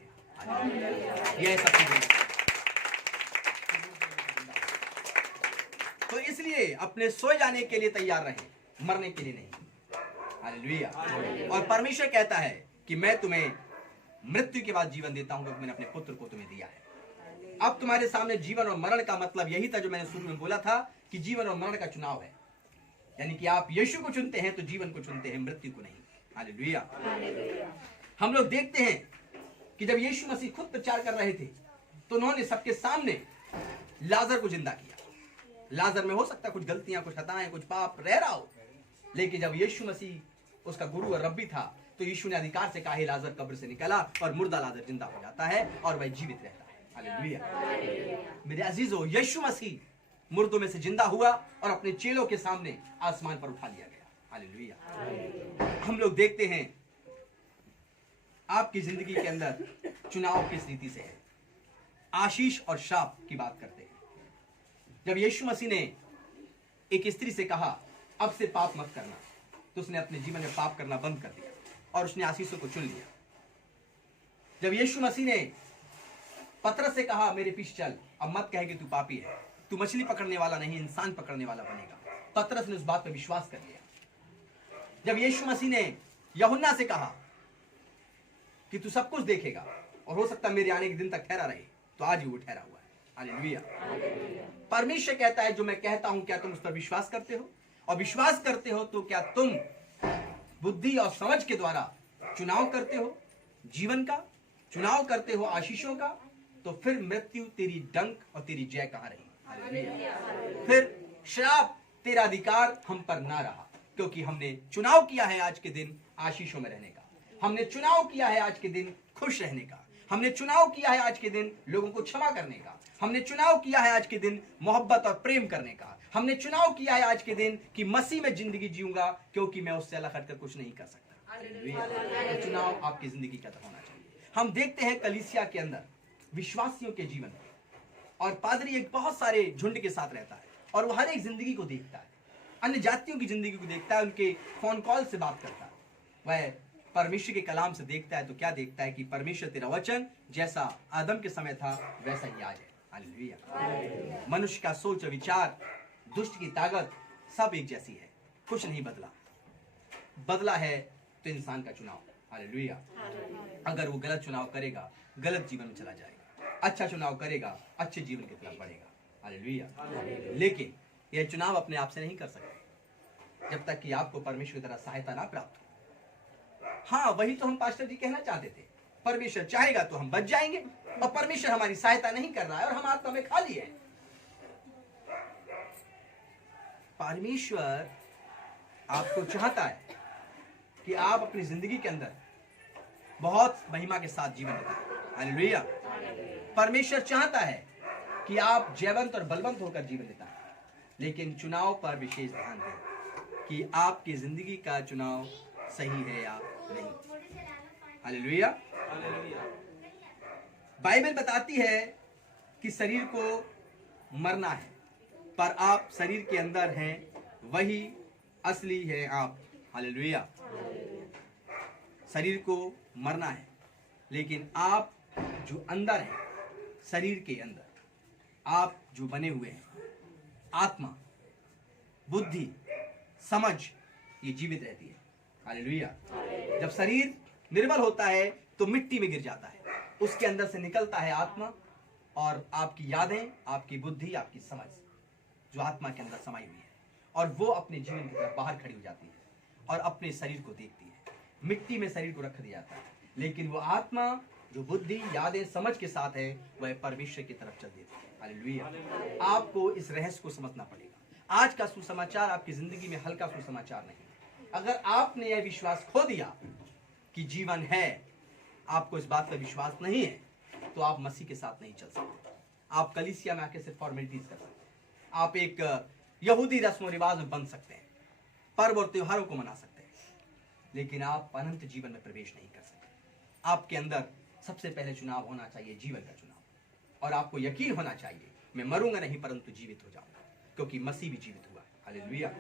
यह सबसे बड़ी। तो इसलिए अपने सोए जाने के लिए तैयार रहे, मरने के लिए नहीं। हालेलुया। और परमेश्वर कहता है कि मैं तुम्हें मृत्यु के बाद जीवन देता हूं, क्योंकि मैंने अपने पुत्र को तुम्हें दिया है। अब तुम्हारे सामने जीवन और मरण का मतलब यही था जो मैंने शुरू में बोला था कि जीवन और मरण का चुनाव है, यानी कि आप यीशु को चुनते हैं तो जीवन को चुनते हैं, मृत्यु को नहीं। हालेलुया। हम लोग देखते हैं कि जब यीशु मसीह खुद प्रचार कर रहे थे तो उन्होंने सबके सामने लाजर को जिंदा किया। लाजर में हो सकता है कुछ गलतियां, कुछ खताएं, कुछ पाप रह रहा हो, लेकिन जब यीशु मसीह उसका गुरु और रब्बी था तो यीशु ने अधिकार से कहा, हे लाजर कब्र से निकला, और मुर्दा लाजर जिंदा हो जाता है और वह जीवित रहता है। हालेलुया। मेरे अजीजों, यीशु मसीह मुर्दों में से जिंदा हुआ और अपने चेलों के सामने आसमान पर उठा लिया गया। हालेलुया। हम लोग देखते हैं आपकी जिंदगी के अंदर चुनाव किस रीति से है। आशीष और शाप की बात करते हैं। जब यीशु मसीह ने एक स्त्री से कहा, अब से पाप मत करना, तो उसने अपने जीवन में पाप करना बंद कर दिया और उसने आशीषों को चुन लिया। जब यीशु मसीह ने पतरस से कहा, मेरे पीछे चल, अब मत कहे कि तू पापी है, तू मछली पकड़ने वाला नहीं, इंसान पकड़ने वाला बनेगा, पतरस ने उस बात पर विश्वास कर लिया। जब यीशु मसीह ने यूहन्ना से कहा कि तू सब कुछ देखेगा और हो सकता मेरे आने के दिन तक ठहरा रहे, तो आज ही वो ठहरा हुआ है। हालेलुया। परमेश्वर कहता है, जो मैं कहता हूं क्या तुम उस पर विश्वास करते हो? और विश्वास करते हो तो क्या तुम बुद्धि और समझ के द्वारा चुनाव करते हो, जीवन का चुनाव करते हो, आशीषों का? तो फिर मृत्यु तेरी डंक और तेरी जय कहां रही? हालेलुया। फिर श्राप तेरा अधिकार हम पर ना रहा, क्योंकि हमने चुनाव किया है आज के दिन आशीषों में रहने का, हमने चुनाव किया है आज के दिन खुश रहने का, हमने चुनाव किया है आज के दिन लोगों को क्षमा करने का, हमने चुनाव किया है आज के दिन मोहब्बत और प्रेम करने का, हमने चुनाव किया है आज के दिन कि मसीह में जिंदगी जीऊंगा, क्योंकि मैं उससे अलग हटकर कुछ नहीं कर सकता। चुनाव आपकी जिंदगी का होना चाहिए। हम देखते हैं कलीसिया के अंदर विश्वासियों के जीवन में, और पादरी एक बहुत सारे झुंड के साथ रहता है और वो हर एक जिंदगी को देखता है, अन्य जातियों की जिंदगी को देखता है, उनके फोन कॉल से बात करता है, वह परमेश्वर के कलाम से देखता है। तो क्या देखता है कि परमेश्वर तेरा वचन जैसा आदम के समय था वैसा ही आज है। हालेलुया। मनुष्य का सोच और विचार, दुष्ट की ताकत सब एक जैसी है, कुछ नहीं बदला। बदला है तो इंसान का चुनाव। हालेलुया। अगर वो गलत चुनाव करेगा, गलत जीवन में चला जाएगा, अच्छा चुनाव करेगा, अच्छे जीवन की तरफ बढ़ेगा। हालेलुया। लेकिन यह चुनाव अपने आप से नहीं कर सकते जब तक कि आपको परमेश्वर की तरह सहायता ना प्राप्त हो। हाँ, वही तो हम पास्टर जी कहना चाहते थे, परमेश्वर चाहेगा तो हम बच जाएंगे, और परमेश्वर हमारी सहायता नहीं कर रहा है और हम आत्मा में खाली है। परमेश्वर आपको चाहता है कि आप अपनी जिंदगी के अंदर बहुत महिमा के साथ जीवन बिताएं। हालेलुया। परमेश्वर चाहता है कि आप जयवंत और बलवंत होकर जीवन बिताएं, लेकिन चुनाव पर विशेष ध्यान दें कि आपकी जिंदगी का चुनाव सही है या नहीं। हालेलुया। बाइबल बताती है कि शरीर को मरना है, पर आप शरीर के अंदर हैं, वही असली है आप। हालेलुया। शरीर को मरना है, लेकिन आप जो अंदर हैं, शरीर के अंदर आप जो बने हुए हैं, आत्मा, बुद्धि, समझ, ये जीवित रहती है। हालेलुया। जब शरीर निर्बल होता है तो मिट्टी में गिर जाता है, उसके अंदर से निकलता है आत्मा, और आपकी यादें, आपकी बुद्धि, आपकी समझ जो आत्मा के अंदर समाई हुई है, और वो अपने जीवन की तरफ बाहर खड़ी हो जाती है और अपने शरीर को देखती है। मिट्टी में शरीर को रख दिया जाता है, लेकिन वो आत्मा जो बुद्धि, यादें, समझ के साथ है, वह परमेश्वर की तरफ चल देती है। हालेलुया। आपको इस रहस्य को समझना पड़ेगा। आज का सुसमाचार आपकी जिंदगी में हल्का सुसमाचार नहीं। अगर आपने यह विश्वास खो दिया कि जीवन है, आपको इस बात पर विश्वास नहीं है, तो आप मसीह के साथ नहीं चल सकते। आप कलीसिया में आके सिर्फ फॉर्मेलिटीज कर सकते हैं, आप एक यहूदी रस्म रिवाज में बन सकते हैं, पर्व और त्योहारों को मना सकते हैं, लेकिन आप अनंत जीवन में प्रवेश नहीं कर सकते। आपके अंदर सबसे पहले चुनाव होना चाहिए, जीवन का चुनाव, और आपको यकीन होना चाहिए मैं मरूंगा नहीं परंतु जीवित हो जाऊंगा, क्योंकि मसीह भी जीवित हुआ है। हालेलुया।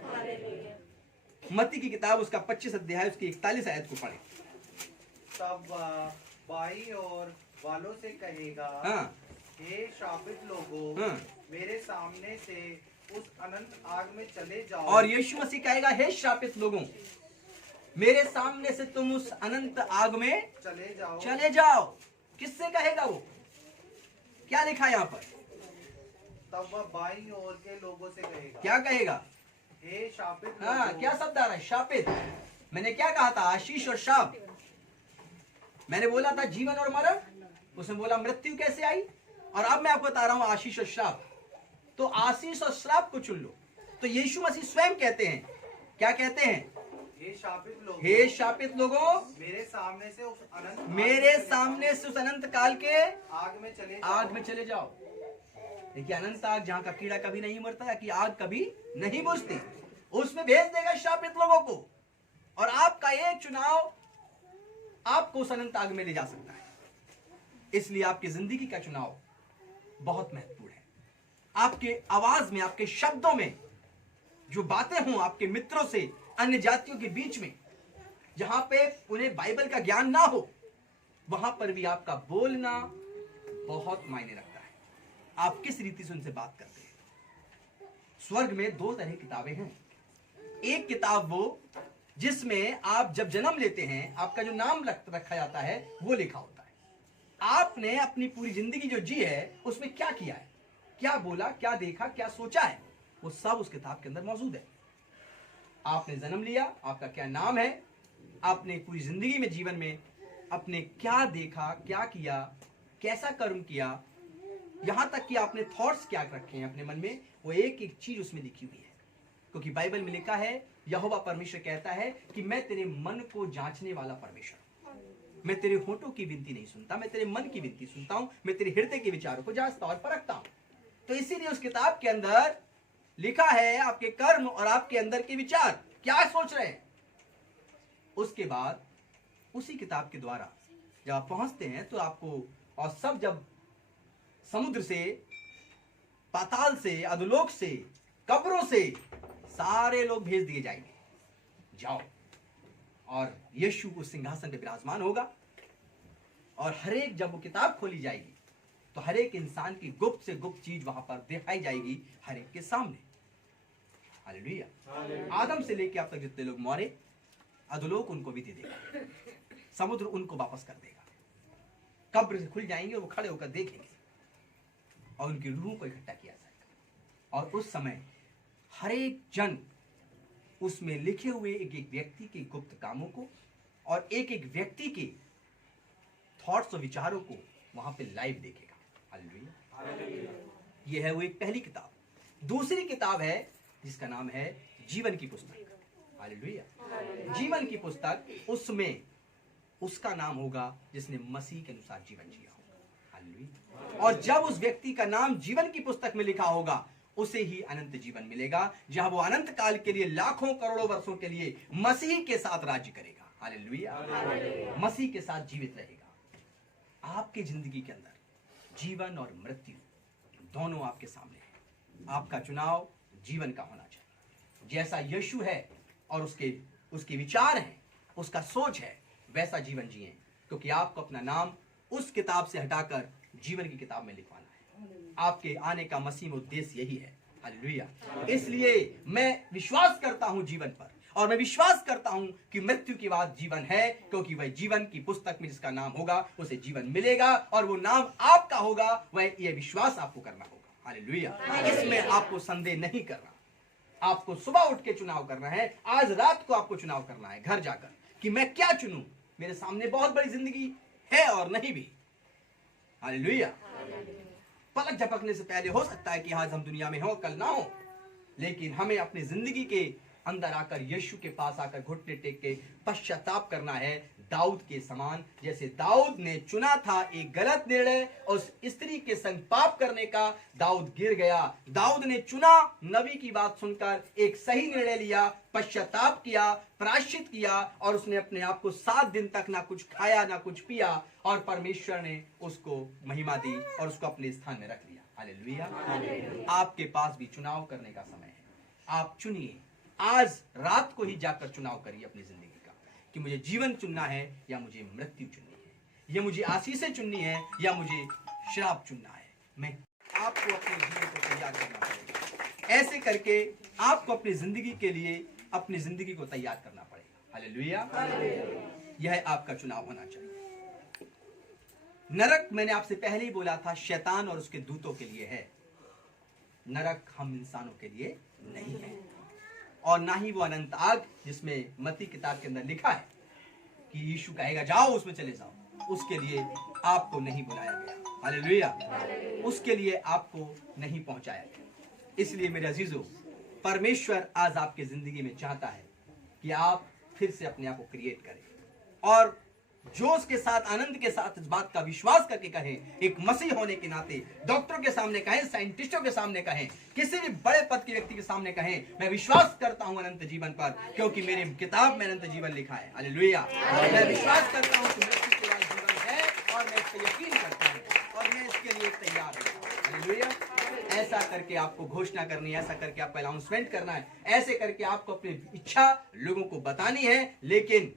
मत्ती की किताब उसका 25 अध्याय उसकी 41 आयत को पढ़ें। तब बाई और वालों से कहेगा, हाँ, हे शापित लोगों, हाँ। मेरे सामने से उस अनंत आग में चले जाओ। और यीशु मसीह कहेगा, हे शापित लोगों, मेरे सामने से तुम उस अनंत आग में चले जाओ। किससे कहेगा वो? क्या लिखा है यहाँ पर? तब वह बाईं ओर के लोगों से कहेगा। क्या कहेगा? हे शापित हाँ, लोगों। क्या शब्द आ रहा है? शापित। मैंने क्या कहा था? आशीष और शाप। मैंने बोला था जीवन और मरण, उसने बोला मृत्यु कैसे आई, और अब मैं आपको बता रहा हूं आशीष और श्राप। तो आशीष और श्राप को चुन लो। तो यीशु मसीह स्वयं कहते हैं, क्या कहते हैं? हे शापित लोगों, हे शापित लोगों, मेरे सामने से उस अनंत काल के आग में चले जाओ। देखिए, अनंत आग जहाँ का कीड़ा कभी नहीं मरता, या कि आग कभी नहीं बुझती, उसमें भेज देगा शापित लोगों को। और आपका एक चुनाव आपको उस अनंत आग में ले जा सकता है। इसलिए आपकी जिंदगी का चुनाव बहुत महत्वपूर्ण है। आपके आवाज में, आपके शब्दों में जो बातें हों आपके मित्रों से, अन्य जातियों के बीच में, जहां पे उन्हें बाइबल का ज्ञान ना हो, वहां पर भी आपका बोलना बहुत मायने रखता है। आप किस रीति से उनसे बात करते हैं। स्वर्ग में 2 तरह की किताबें हैं। एक किताब वो जिसमें आप जब जन्म लेते हैं, आपका जो नाम रखा जाता है वो लिखा होता है। आपने अपनी पूरी जिंदगी जो जी है उसमें क्या किया है, क्या बोला, क्या देखा, क्या सोचा है, वो सब उस किताब के अंदर मौजूद है। आपने जन्म लिया, आपका क्या नाम है, आपने पूरी जिंदगी में, जीवन में अपने क्या देखा, क्या किया, कैसा कर्म किया, यहां तक कि आपने थॉट्स क्या रखे हैं अपने मन में, वो एक एक चीज उसमें लिखी हुई है। क्योंकि बाइबल में लिखा है, यहोवा परमेश्वर कहता है कि मैं तेरे मन को जांचने वाला परमेश्वर हूं। मैं तेरे होठों की विनती नहीं सुनता, मैं तेरे मन की विनती सुनता हूं। मैं तेरे हृदय के विचारों को जांचता और परखता हूं। तो इसीलिए उस किताब के अंदर लिखा है आपके कर्म और आपके अंदर के विचार क्या सोच रहे हैं। उसके बाद उसी किताब के द्वारा जब आप पहुंचते हैं तो आपको, और सब जब समुद्र से, पाताल से, अधोलोक से, कब्रों से सारे लोग भेज दिए जाएंगे, जाओ। और यीशु उस सिंहासन पे विराजमान होगा, और हर एक, जब वो किताब खोली जाएगी तो हर एक इंसान की गुप्त से गुप्त चीज वहां पर दिखाई जाएगी हर एक के सामने। हालेलुया। आदम से लेकर अब तक जितने लोग मरे, अधोलोक उनको विधि देगा, समुद्र उनको वापस कर देगा, कब्र से खुल जाएंगे और वो खड़े होकर देखेंगे, और उनकी रूह को इकट्ठा किया जाएगा। और उस समय हर एक जन उसमें लिखे हुए एक एक व्यक्ति के गुप्त कामों को और एक एक व्यक्ति के थॉट्स और विचारों को वहां पे लाइव देखेगा। हालेलुया। ये है वो एक पहली किताब। दूसरी किताब है जिसका नाम है जीवन की पुस्तक। हालेलुया। जीवन की पुस्तक, उसमें उसका नाम होगा जिसने मसीह के अनुसार जीवन जिया होगा। हालेलुया। और जब उस व्यक्ति का नाम जीवन की पुस्तक में लिखा होगा, उसे ही अनंत जीवन मिलेगा, जहां वो अनंत काल के लिए, लाखों करोड़ों वर्षों के लिए मसीह के साथ राज्य करेगा। हालेलुया। मसीह के साथ जीवित रहेगा। आपकी जिंदगी के अंदर जीवन और मृत्यु दोनों आपके सामने है। आपका चुनाव जीवन का होना चाहिए। जैसा यीशु है और उसके विचार हैं, उसका सोच है, वैसा जीवन जिए, क्योंकि आपको अपना नाम उस किताब से हटाकर जीवन की किताब में लिखवाना है। आपके आने का मसीह में उद्देश्य यही है। हालेलुया। इसलिए मैं विश्वास करता हूं जीवन पर, और मैं विश्वास करता हूं कि मृत्यु के बाद जीवन है, क्योंकि वह जीवन की पुस्तक में जिसका नाम होगा उसे जीवन मिलेगा, और वो नाम आपका होगा। वह यह विश्वास आपको करना होगा। हालेलुया। इसमें आपको संदेह नहीं करना। आपको सुबह उठ के चुनाव करना है। आज रात को आपको चुनाव करना है घर जाकर, कि मैं क्या चुनूं। मेरे सामने बहुत बड़ी जिंदगी है और नहीं भी। हालेलुया। पलक झपकने से पहले हो सकता है कि आज हम दुनिया में हो, कल ना हो, लेकिन हमें अपनी जिंदगी के अंदर आकर, यीशु के पास आकर घुटने टेक के पश्चाताप करना है, दाऊद के समान। जैसे दाऊद ने चुना था एक गलत निर्णय, उस स्त्री के संग पाप करने का, दाऊद गिर गया। दाऊद ने चुना नबी की बात सुनकर एक सही निर्णय लिया, पश्चाताप किया, प्रायश्चित किया, और उसने अपने आप को 7 दिन तक ना कुछ खाया ना कुछ पिया, और परमेश्वर ने उसको महिमा दी और उसको अपने स्थान में रख लिया। हालेलुया। आपके पास भी चुनाव करने का समय है। आप चुनिए, आज रात को ही जाकर चुनाव करिए अपनी जिंदगी का, कि मुझे जीवन चुनना है या मुझे मृत्यु चुननी है, या मुझे आशीषें चुननी है या मुझे श्राप चुनना है। मैं आपको अपने जीवन को तैयार करना पड़ेगा। ऐसे करके आपको अपनी जिंदगी के लिए अपनी जिंदगी को तैयार करना पड़ेगा। हालेलुया। यह आपका चुनाव होना चाहिए। नरक, मैंने आपसे पहले ही बोला था, शैतान और उसके दूतों के लिए है। नरक हम इंसानों के लिए नहीं है, और ना ही वो अनंत आग जिसमें मत्ती किताब के अंदर लिखा है कि यीशु कहेगा जाओ उसमें चले जाओ, उसके लिए आपको नहीं बुलाया गया। हालेलुया। उसके लिए आपको नहीं पहुंचाया गया। इसलिए मेरे अजीजों, परमेश्वर आज आपकी जिंदगी में चाहता है कि आप फिर से अपने आप को क्रिएट करें, और जोश के साथ, आनंद के साथ इस बात का विश्वास करके कहें, एक मसीह होने के नाते डॉक्टरों के सामने कहें, साइंटिस्टों के सामने कहें, किसी भी बड़े पद के व्यक्ति के सामने कहें, मैं विश्वास करता हूं अनंत जीवन पर, क्योंकि मेरे किताब में अनंत जीवन लिखा है। हालेलुया। मैं विश्वास करता हूं कि मृत्यु के बाद जीवन है, और मैं इस पर यकीन करता हूं, और मैं इसके लिए तैयार हूं। हालेलुया। ऐसा करके आपको घोषणा करनी है, ऐसा करके आपको अनाउंसमेंट करना है, ऐसे करके आपको अपनी इच्छा लोगों को बतानी है, लेकिन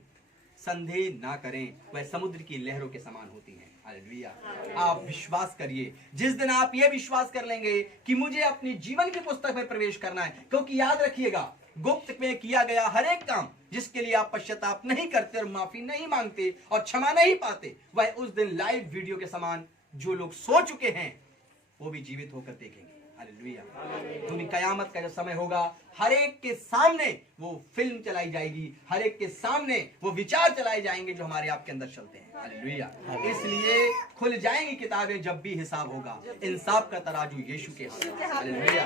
संदेह ना करें, वह समुद्र की लहरों के समान होती हैं। हालेलुया। आप विश्वास करिए। जिस दिन आप यह विश्वास कर लेंगे कि मुझे अपनी जीवन की पुस्तक में प्रवेश करना है, क्योंकि याद रखिएगा, गुप्त में किया गया हर एक काम जिसके लिए आप पश्चाताप नहीं करते और माफी नहीं मांगते और क्षमा नहीं पाते, वह उस दिन लाइव वीडियो के समान जो लोग सो चुके हैं वो भी जीवित होकर देखेंगे। हालेलुया। दुनिया कयामत का जब समय होगा, हर एक के सामने वो फिल्म चलाई जाएगी, हर एक के सामने वो विचार चलाए जाएंगे जो हमारे आपके अंदर चलते हैं। हालेलुया। इसलिए खुल जाएंगी किताबें जब भी हिसाब होगा, इंसाफ का तराजू यीशु के हाथ में। हालेलुया।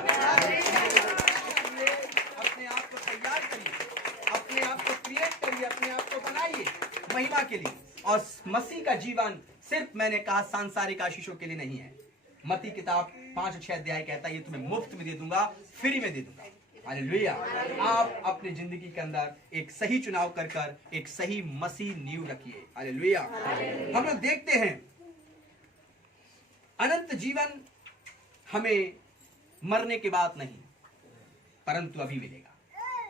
अपने आप को तैयार करिए, अपने आप को क्रिएट करिए, अपने आप को बनाइए महिमा के लिए। और मसीह का जीवन सिर्फ, मैंने कहा, सांसारिक आशीषों के लिए नहीं है। मत्ती किताब 5-6 अध्याय कहता है, ये तुम्हें मुफ्त में दे दूंगा, फ्री में दे दूंगा। हालेलुया। आप अपनी जिंदगी के अंदर एक सही चुनाव कर एक सही मसीह नींव रखिए। हालेलुया। हम लोग देखते हैं अनंत जीवन हमें मरने के बाद नहीं, परंतु अभी मिलेगा।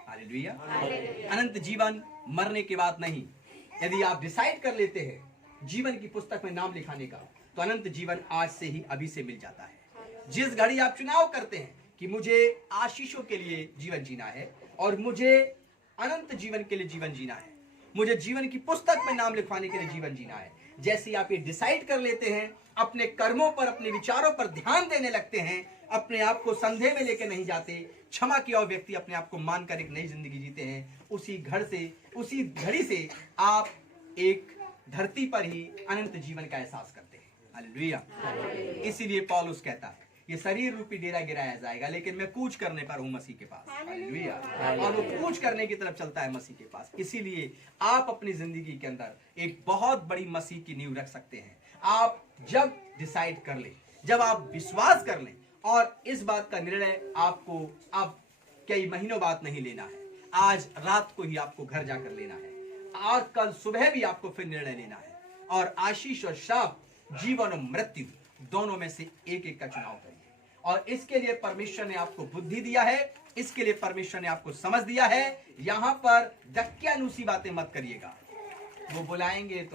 हालेलुया। अनंत जीवन मरने के बाद नहीं। यदि आप डिसाइड कर लेते हैं जीवन की पुस्तक में नाम लिखाने का, तो अनंत जीवन आज से ही, अभी से मिल जाता है। जिस घड़ी आप चुनाव करते हैं कि मुझे आशीषों के लिए जीवन जीना है और मुझे अनंत जीवन के लिए जीवन जीना है, मुझे जीवन की पुस्तक में नाम लिखवाने के लिए जीवन जीना है, जैसे आप ये डिसाइड कर लेते हैं, अपने कर्मों पर, अपने विचारों पर ध्यान देने लगते हैं, अपने आप को संदेह में लेकर नहीं जाते, क्षमा किया हुआ व्यक्ति अपने आप को मानकर एक नई जिंदगी जीते हैं, उसी घड़ी से आप एक धरती पर ही अनंत जीवन का एहसास करते हैं। हालेलुया। इसीलिए पौलुस कहता है, ये शरीर रूपी डेरा गिराया जाएगा, लेकिन मैं कूच करने पर हूं मसीह के पास। हालेलुया। और वो कूच करने की तरफ चलता है मसीह के पास। इसीलिए आप अपनी जिंदगी के अंदर एक बहुत बड़ी मसीह की नींव रख सकते हैं। आप जब डिसाइड कर लें, जब आप विश्वास कर लें, और इस बात का निर्णय आपको अब कई महीनों बाद नहीं लेना है, आज रात को ही आपको घर जाकर लेना है, आज कल सुबह भी आपको फिर निर्णय लेना है, और आशीष और श्राप, जीवन और मृत्यु, दोनों में से एक एक का चुनाव करिए। और इसके लिए परमेश्वर ने आपको बुद्धि दिया है, इसके लिए परमेश्वर ने आपको समझ दिया है। यहां पर दक्यानुसी बातें मत करिएगा। वो बुलाएंगे तो